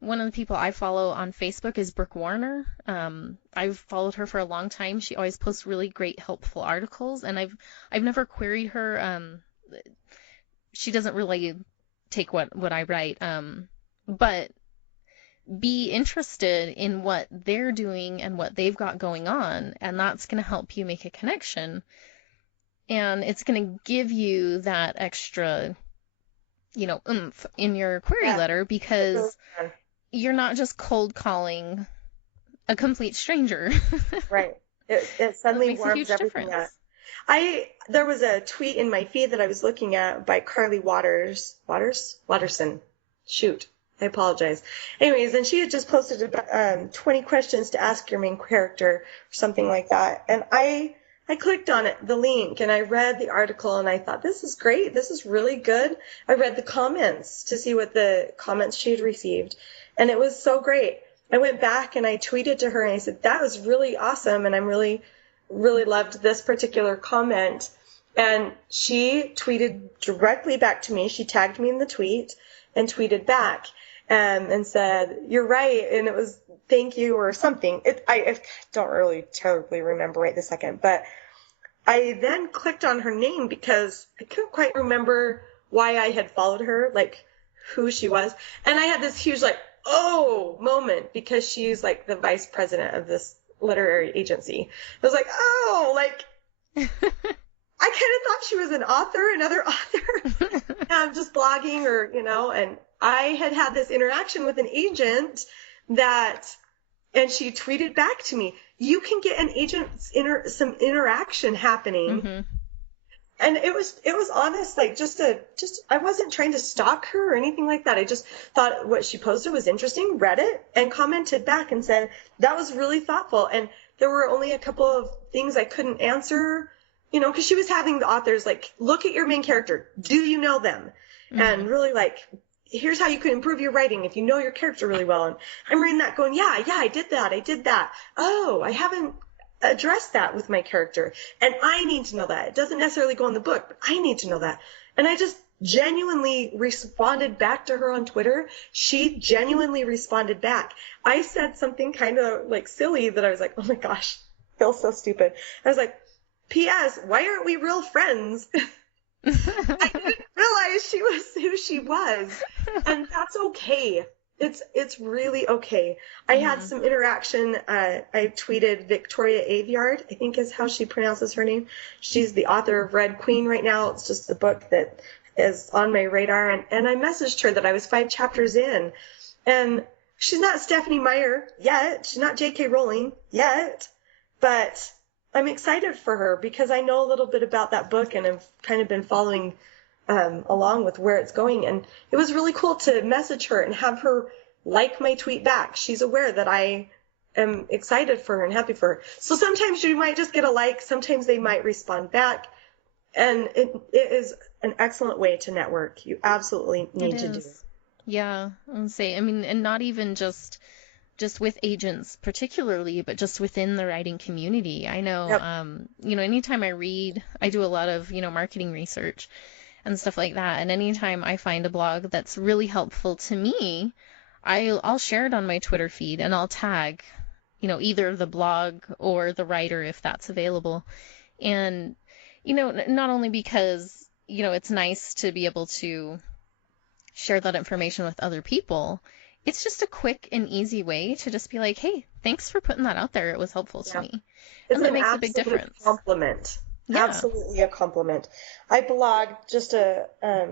One of the people I follow on Facebook is Brooke Warner. I've followed her for a long time. She always posts really great, helpful articles, and I've never queried her. She doesn't really take what I write, but be interested in what they're doing and what they've got going on, and that's going to help you make a connection, and it's going to give you that extra, oomph in your query letter, because you're not just cold calling a complete stranger. Right. It suddenly warms everything up. There was a tweet in my feed that I was looking at by Carly Watterson. Shoot, I apologize. Anyways, and she had just posted 20 questions to ask your main character or something like that. And I clicked on it, the link, and I read the article, and I thought, this is great. This is really good. I read the comments to see what the comments she had received. And it was so great. I went back and I tweeted to her and I said, that was really awesome. And I'm really, really loved this particular comment. And she tweeted directly back to me. She tagged me in the tweet and tweeted back and said, you're right. And it was thank you or something. I don't really terribly remember right this second. But I then clicked on her name because I couldn't quite remember why I had followed her, like who she was. And I had this huge moment because she's the vice president of this literary agency. I was like, I kind of thought she was another author, just blogging and I had this interaction with an agent and she tweeted back to me, you can get an agent's some interaction happening. And it was honest, I wasn't trying to stalk her or anything like that. I just thought what she posted was interesting, read it, and commented back and said, that was really thoughtful. And there were only a couple of things I couldn't answer, because she was having the authors, look at your main character. Do you know them? And really, here's how you can improve your writing if you know your character really well. And I'm reading that going, yeah, I did that. Oh, I haven't address that with my character, and I need to know that. It doesn't necessarily go in the book, but I need to know that. And I just genuinely responded back to her on Twitter. She genuinely responded back. I said something kind of silly that I was like, oh my gosh, I feel so stupid. I was like, P.S. why aren't we real friends? I didn't realize she was who she was, and that's okay. It's really okay. I had some interaction. I tweeted Victoria Aveyard, I think is how she pronounces her name. She's the author of Red Queen right now. It's just a book that is on my radar. And I messaged her that I was 5 chapters in. And she's not Stephanie Meyer yet. She's not J.K. Rowling yet. But I'm excited for her because I know a little bit about that book and I've kind of been following along with where it's going. And it was really cool to message her and have her like my tweet back. She's aware that I am excited for her and happy for her. So sometimes you might just get a like, sometimes they might respond back. And it is an excellent way to network. You absolutely need to do it. Yeah, I'll say, I mean, and not even just with agents particularly, but just within the writing community. I know, Yep. Anytime I read, I do a lot of, marketing research and stuff like that. And anytime I find a blog that's really helpful to me, I'll share it on my Twitter feed and I'll tag, either the blog or the writer if that's available. And, not only because, it's nice to be able to share that information with other people, it's just a quick and easy way to just be like, hey, thanks for putting that out there. It was helpful to me. It's And that an makes a big absolute difference. compliment. Yeah. Absolutely a compliment. I blogged just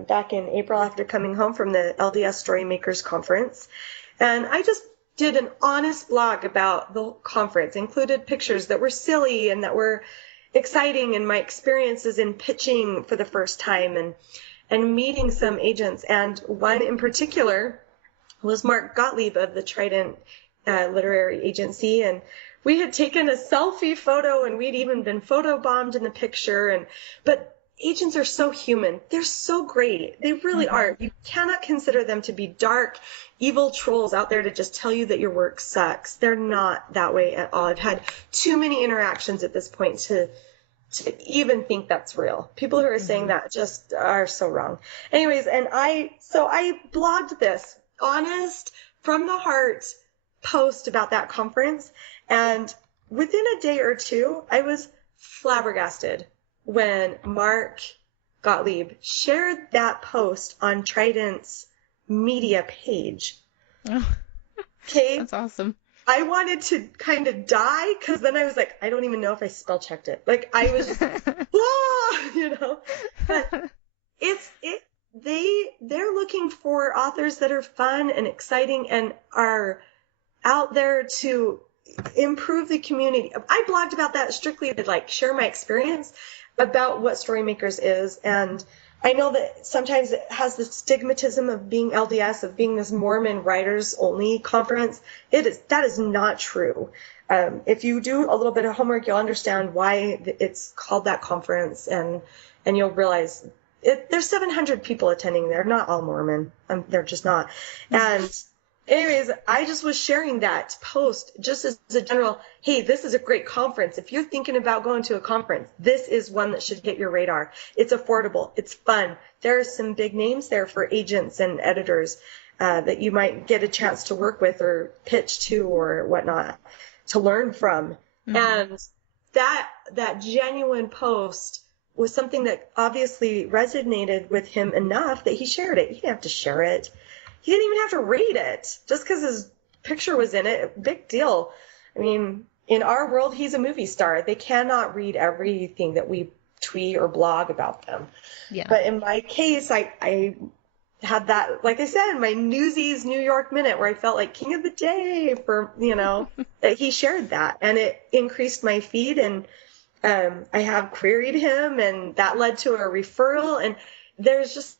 back in April after coming home from the LDS Storymakers Conference, and I just did an honest blog about the conference, included pictures that were silly and that were exciting and my experiences in pitching for the first time and meeting some agents. And one in particular was Mark Gottlieb of the Trident Literary Agency, and we had taken a selfie photo and we'd even been photobombed in the picture. But agents are so human. They're so great. They really are. You cannot consider them to be dark, evil trolls out there to just tell you that your work sucks. They're not that way at all. I've had too many interactions at this point to even think that's real. People who are saying that just are so wrong. Anyways, and I blogged this honest, from the heart post about that conference. And within a day or two, I was flabbergasted when Mark Gottlieb shared that post on Trident's media page. Oh, Okay. that's awesome. I wanted to kind of die because then I was like, I don't even know if I spell checked it. Like I was just, But they're looking for authors that are fun and exciting and are out there to improve the community. I blogged about that strictly to share my experience about what Storymakers is. And I know that sometimes it has the stigmatism of being LDS, of being this Mormon writers only conference. That is not true. If you do a little bit of homework, you'll understand why it's called that conference, and you'll realize there's 700 people attending. They're not all Mormon. They're just not. And anyways, I just was sharing that post just as a general, hey, this is a great conference. If you're thinking about going to a conference, this is one that should hit your radar. It's affordable. It's fun. There are some big names there for agents and editors that you might get a chance to work with or pitch to or whatnot to learn from. And that genuine post was something that obviously resonated with him enough that he shared it. He didn't have to share it. He didn't even have to read it just because his picture was in it. Big deal. I mean, in our world, he's a movie star. They cannot read everything that we tweet or blog about them. Yeah. But in my case, I had that, like I said, my Newsies New York minute where I felt like king of the day for, that he shared that. And it increased my feed, and I have queried him, and that led to a referral. And there's just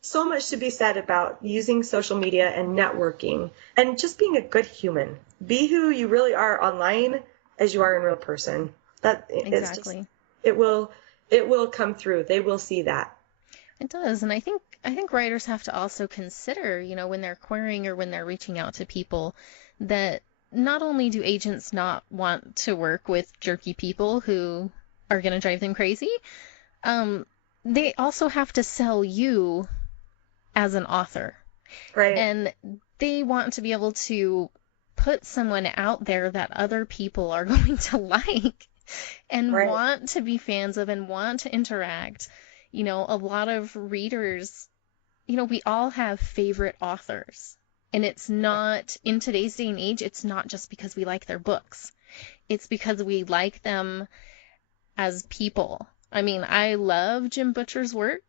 so much to be said about using social media and networking and just being a good human. Be who you really are online as you are in real person. Exactly. It will come through. They will see that. It does. And I think writers have to also consider, when they're querying or when they're reaching out to people, that not only do agents not want to work with jerky people who are going to drive them crazy, they also have to sell you as an author. Right. And they want to be able to put someone out there that other people are going to like and want to be fans of and want to interact. A lot of readers, we all have favorite authors. And it's not, in today's day and age, it's not just because we like their books. It's because we like them as people. I mean, I love Jim Butcher's work.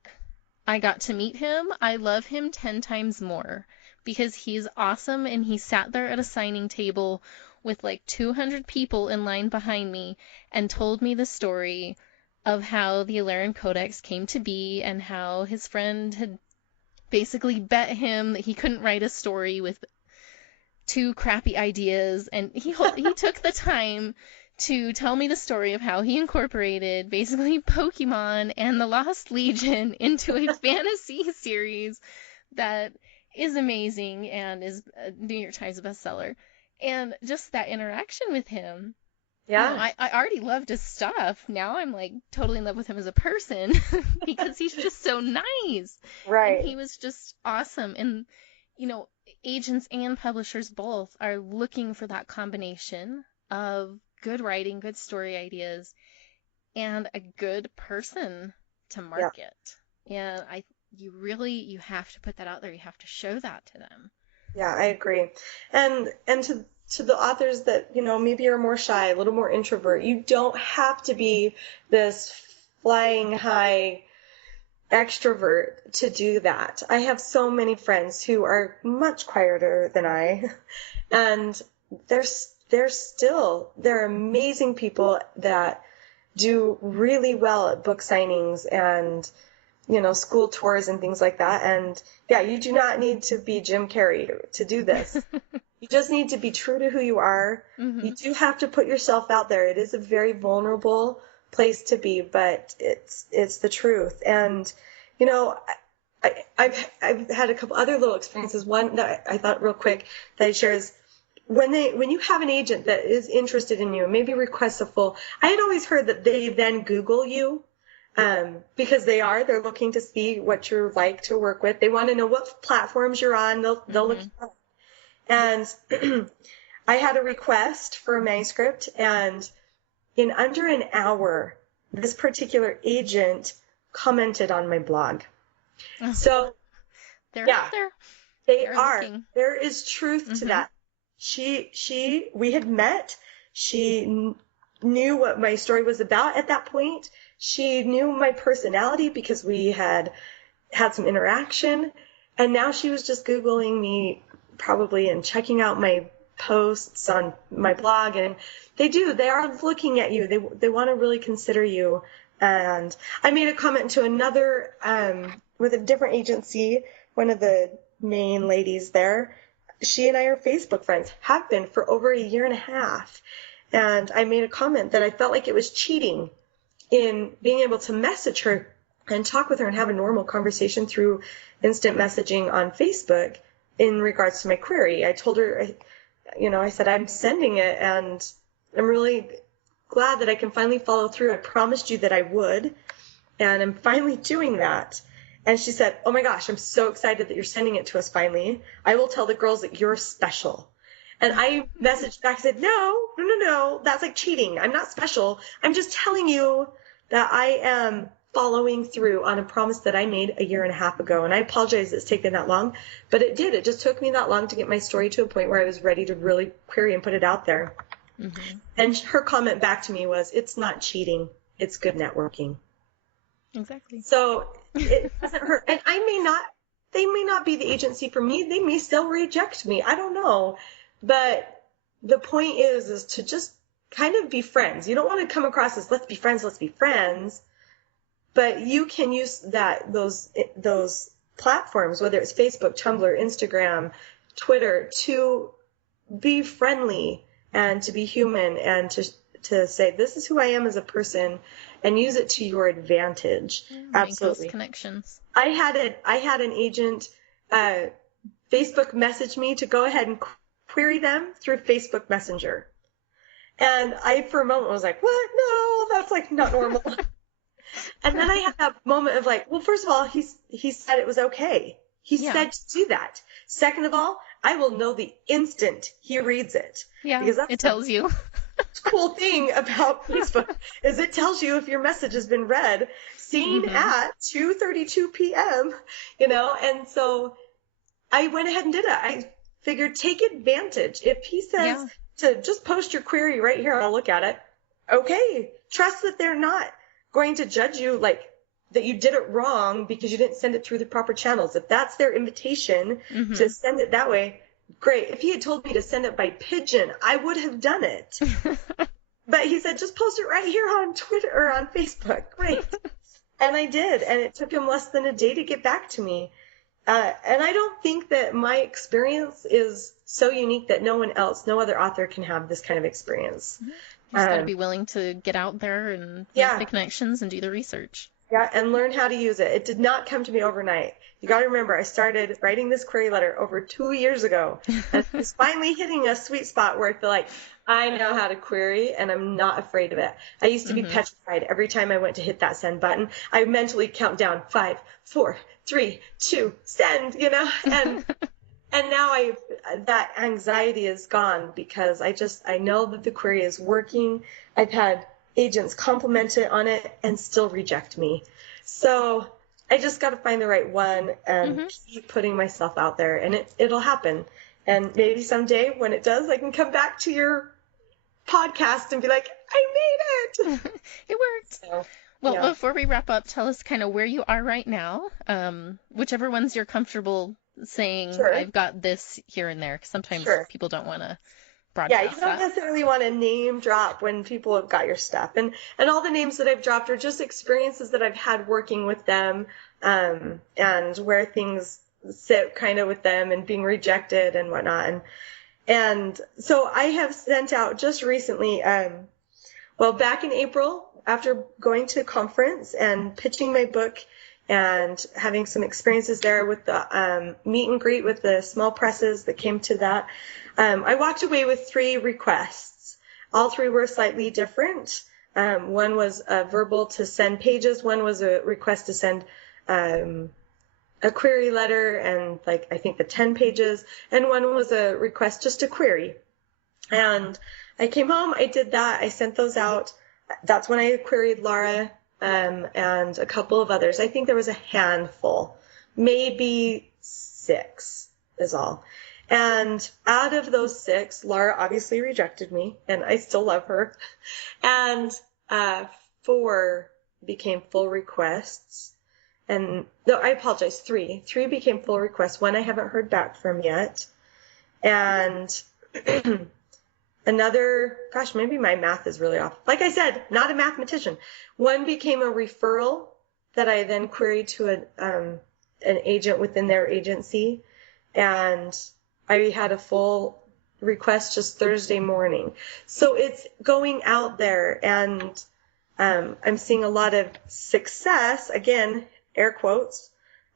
I got to meet him. I love him 10 times more because he's awesome, and he sat there at a signing table with like 200 people in line behind me and told me the story of how the Alarin Codex came to be and how his friend had basically bet him that he couldn't write a story with two crappy ideas, and he took the time to tell me the story of how he incorporated basically Pokemon and the Lost Legion into a fantasy series that is amazing and is a New York Times bestseller. And just that interaction with him, Yeah. I already loved his stuff. Now I'm like totally in love with him as a person because he's just so nice. Right. And he was just awesome. And, agents and publishers both are looking for that combination of good writing, good story ideas, and a good person to market. Yeah. And you have to put that out there. You have to show that to them. Yeah, I agree. And to the authors that, maybe are more shy, a little more introvert, you don't have to be this flying high extrovert to do that. I have so many friends who are much quieter than I, and they're amazing people that do really well at book signings and school tours and things like that. And yeah, you do not need to be Jim Carrey to do this. You just need to be true to who you are. Mm-hmm. You do have to put yourself out there. It is a very vulnerable place to be, but it's the truth. And I've had a couple other little experiences. One that I thought real quick that I share is when you have an agent that is interested in you, maybe requests a full. I had always heard that they then Google you. Because they're looking to see what you're like to work with. They want to know what platforms you're on. They'll look you up. And I had a request for a manuscript, and in under an hour, this particular agent commented on my blog. Oh, so they're out there. They're looking. There is truth to that. We had met. She knew what my story was about at that point. She knew my personality because we had some interaction, and now she was just Googling me probably and checking out my posts on my blog, and they are looking at you. They want to really consider you. And I made a comment to another with a different agency, one of the main ladies there. She and I are Facebook friends, have been for over a year and a half. And I made a comment that I felt like it was cheating in being able to message her and talk with her and have a normal conversation through instant messaging on Facebook in regards to my query. I told her, I said, I'm sending it, and I'm really glad that I can finally follow through. I promised you that I would, and I'm finally doing that. And she said, oh my gosh, I'm so excited that you're sending it to us finally. I will tell the girls that you're special. And I messaged back and said, no, that's like cheating. I'm not special. I'm just telling you that I am following through on a promise that I made a year and a half ago. And I apologize it's taken that long, but it did. It just took me that long to get my story to a point where I was ready to really query and put it out there. Mm-hmm. And her comment back to me was, it's not cheating. It's good networking. Exactly. So it doesn't hurt. And they may not be the agency for me. They may still reject me. I don't know. But the point is to just kind of be friends. You don't want to come across as let's be friends. But you can use those platforms, whether it's Facebook, Tumblr, Instagram, Twitter, to be friendly and to be human and to say this is who I am as a person, and use it to your advantage. Absolutely. Make those connections. I had an agent Facebook message me to go ahead and query them through Facebook Messenger. And I, for a moment, was like, what? No, that's like not normal. And then I had that moment of like, well, first of all, he said it was okay. He said to do that. Second of all, I will know the instant he reads it. Yeah, because it tells you. Cool thing about Facebook is it tells you if your message has been read, seen at 2:32 p.m., and so I went ahead and did it. figured take advantage. If he says Yeah. to just post your query right here, I'll look at it. Okay. Trust that they're not going to judge you like that you did it wrong because you didn't send it through the proper channels. If that's their invitation to send it that way, great. If he had told me to send it by pigeon, I would have done it. But he said, just post it right here on Twitter or on Facebook. Great. And I did. And it took him less than a day to get back to me. And I don't think that my experience is so unique that no other author can have this kind of experience. You just got to be willing to get out there and make the connections and do the research. Yeah, and learn how to use it. It did not come to me overnight. You got to remember, I started writing this query letter over 2 years ago. And it's finally hitting a sweet spot where I feel like I know how to query and I'm not afraid of it. I used to be petrified every time I went to hit that send button. I mentally count down 5, 4, 3, 2, send, and now that anxiety is gone because I know that the query is working. I've had agents compliment it on it and still reject me. So I just got to find the right one and keep putting myself out there, and it'll happen. And maybe someday when it does, I can come back to your podcast and be like, I made it. It worked. So, well, before we wrap up, tell us kind of where you are right now, whichever ones you're comfortable saying. Sure. I've got this here and there, because sometimes people don't want to broadcast. Yeah, you don't necessarily want to name drop when people have got your stuff. And all the names that I've dropped are just experiences that I've had working with them, and where things sit kind of with them and being rejected and whatnot. And so I have sent out just recently, back in April, after going to a conference and pitching my book and having some experiences there with the meet and greet with the small presses that came to that, I walked away with 3 requests. All 3 were slightly different. One was a verbal to send pages. One was a request to send a query letter and I think the 10 pages. And one was a request just a query. And I came home, I did that, I sent those out. That's when I queried Laura and a couple of others. I think there was a handful, maybe 6 is all. And out of those 6, Laura obviously rejected me, and I still love her. And 4 became full requests. And no, I apologize, 3. 3 became full requests. 1 I haven't heard back from yet. And another, gosh, maybe my math is really off. Like I said, not a mathematician. 1 became a referral that I then queried to an agent within their agency. And I had a full request just Thursday morning. So it's going out there, and I'm seeing a lot of success, again, air quotes.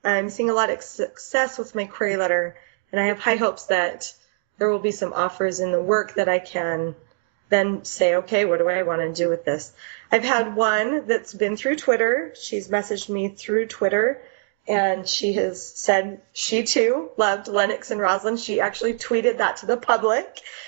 I'm seeing a lot of success with my query letter, and I have high hopes that there will be some offers in the work that I can then say, okay, what do I want to do with this? I've had one that's been through Twitter. She's messaged me through Twitter, and she has said she too loved Lennox and Rosalind. She actually tweeted that to the public,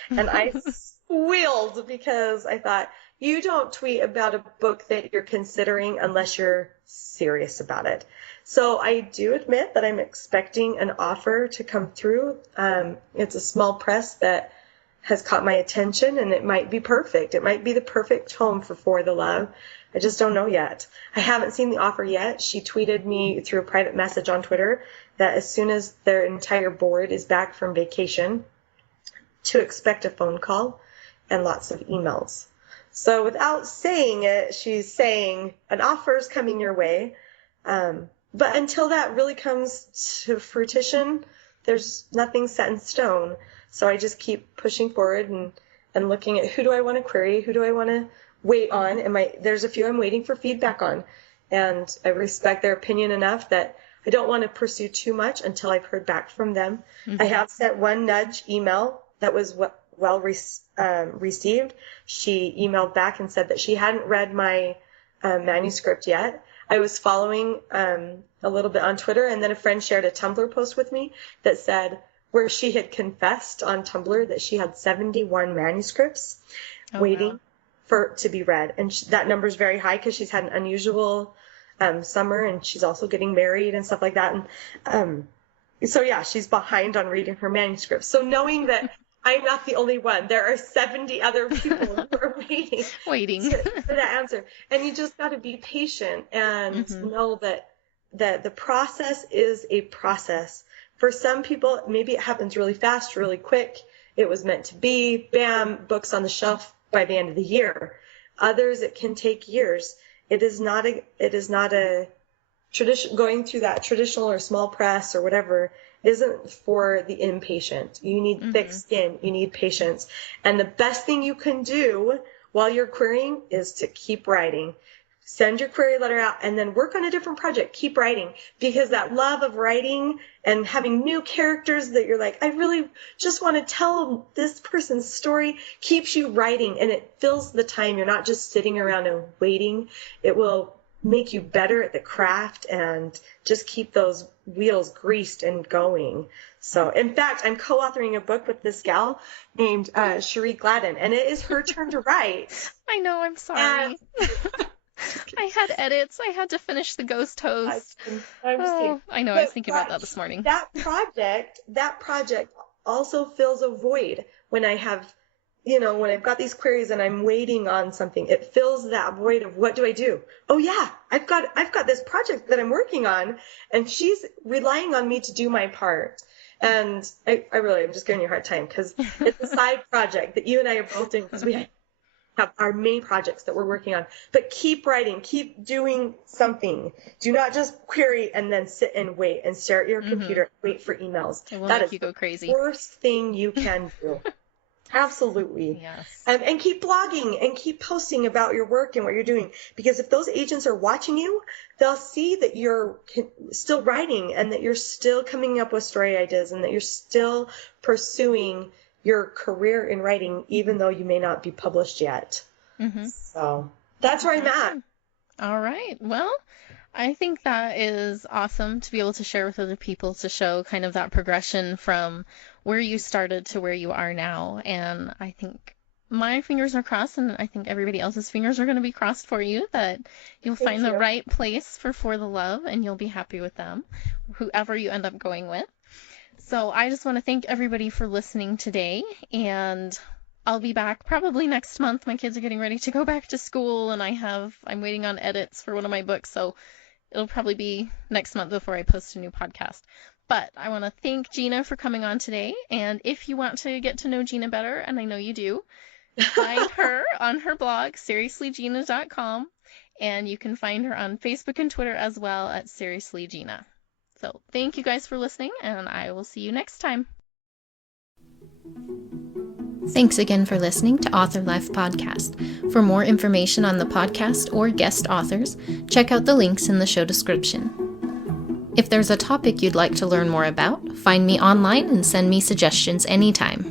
and I squealed because I thought, you don't tweet about a book that you're considering unless you're serious about it. So I do admit that I'm expecting an offer to come through. It's a small press that has caught my attention, and it might be perfect. It might be the perfect home For the Love. I just don't know yet. I haven't seen the offer yet. She tweeted me through a private message on Twitter that as soon as their entire board is back from vacation, to expect a phone call and lots of emails. So without saying it, she's saying an offer is coming your way. But until that really comes to fruition, there's nothing set in stone. So I just keep pushing forward and looking at who do I want to query, who do I want to wait on. There's a few I'm waiting for feedback on. And I respect their opinion enough that I don't want to pursue too much until I've heard back from them. Mm-hmm. I have sent one nudge email that was well received. She emailed back and said that she hadn't read my manuscript yet. I was following a little bit on Twitter, and then a friend shared a Tumblr post with me that said where she had confessed on Tumblr that she had 71 manuscripts waiting to be read. And that number is very high because she's had an unusual summer, and she's also getting married and stuff like that. And So yeah, she's behind on reading her manuscript. So knowing that I'm not the only one, there are 70 other people who are waiting for that answer. And you just got to be patient and know that the process is a process. For some people, maybe it happens really fast, really quick. It was meant to be, bam, books on the shelf by the end of the year. Others, it can take years. It is not a tradition. Going through that traditional or small press or whatever isn't for the impatient. You need thick skin. You need patience. And the best thing you can do while you're querying is to keep writing. Send your query letter out and then work on a different project. Keep writing, because that love of writing and having new characters that you're like, I really just want to tell this person's story, keeps you writing, and it fills the time. You're not just sitting around and waiting. It will make you better at the craft and just keep those wheels greased and going. So, in fact, I'm co-authoring a book with this gal named Cherie Gladden, and it is her turn to write. I know, I'm sorry. I had edits. I had to finish the ghost host. I know. I was thinking about that this morning. That project also fills a void when I have, when I've got these queries and I'm waiting on something. It fills that void of what do I do? Oh yeah, I've got this project that I'm working on, and she's relying on me to do my part. And I'm just giving you a hard time because it's a side project that you and I are both doing, because we have our main projects that we're working on. But keep writing, keep doing something. Do not just query and then sit and wait and stare at your computer and wait for emails. It will make you go crazy. The worst thing you can do. Absolutely. Yes. And keep blogging and keep posting about your work and what you're doing. Because if those agents are watching you, they'll see that you're still writing and that you're still coming up with story ideas and that you're still pursuing your career in writing, even though you may not be published yet. So that's where I'm at. All right. Well, I think that is awesome to be able to share with other people, to show kind of that progression from where you started to where you are now. And I think my fingers are crossed, and I think everybody else's fingers are going to be crossed for you, that you'll find the right place for the love, and you'll be happy with them, whoever you end up going with. So I just want to thank everybody for listening today, and I'll be back probably next month. My kids are getting ready to go back to school, and I'm waiting on edits for one of my books, so it'll probably be next month before I post a new podcast. But I want to thank Gina for coming on today, and if you want to get to know Gina better, and I know you do, find her on her blog, SeriouslyGina.com, and you can find her on Facebook and Twitter as well at SeriouslyGina. So thank you guys for listening, and I will see you next time. Thanks again for listening to Author Life Podcast. For more information on the podcast or guest authors, check out the links in the show description. If there's a topic you'd like to learn more about, find me online and send me suggestions anytime.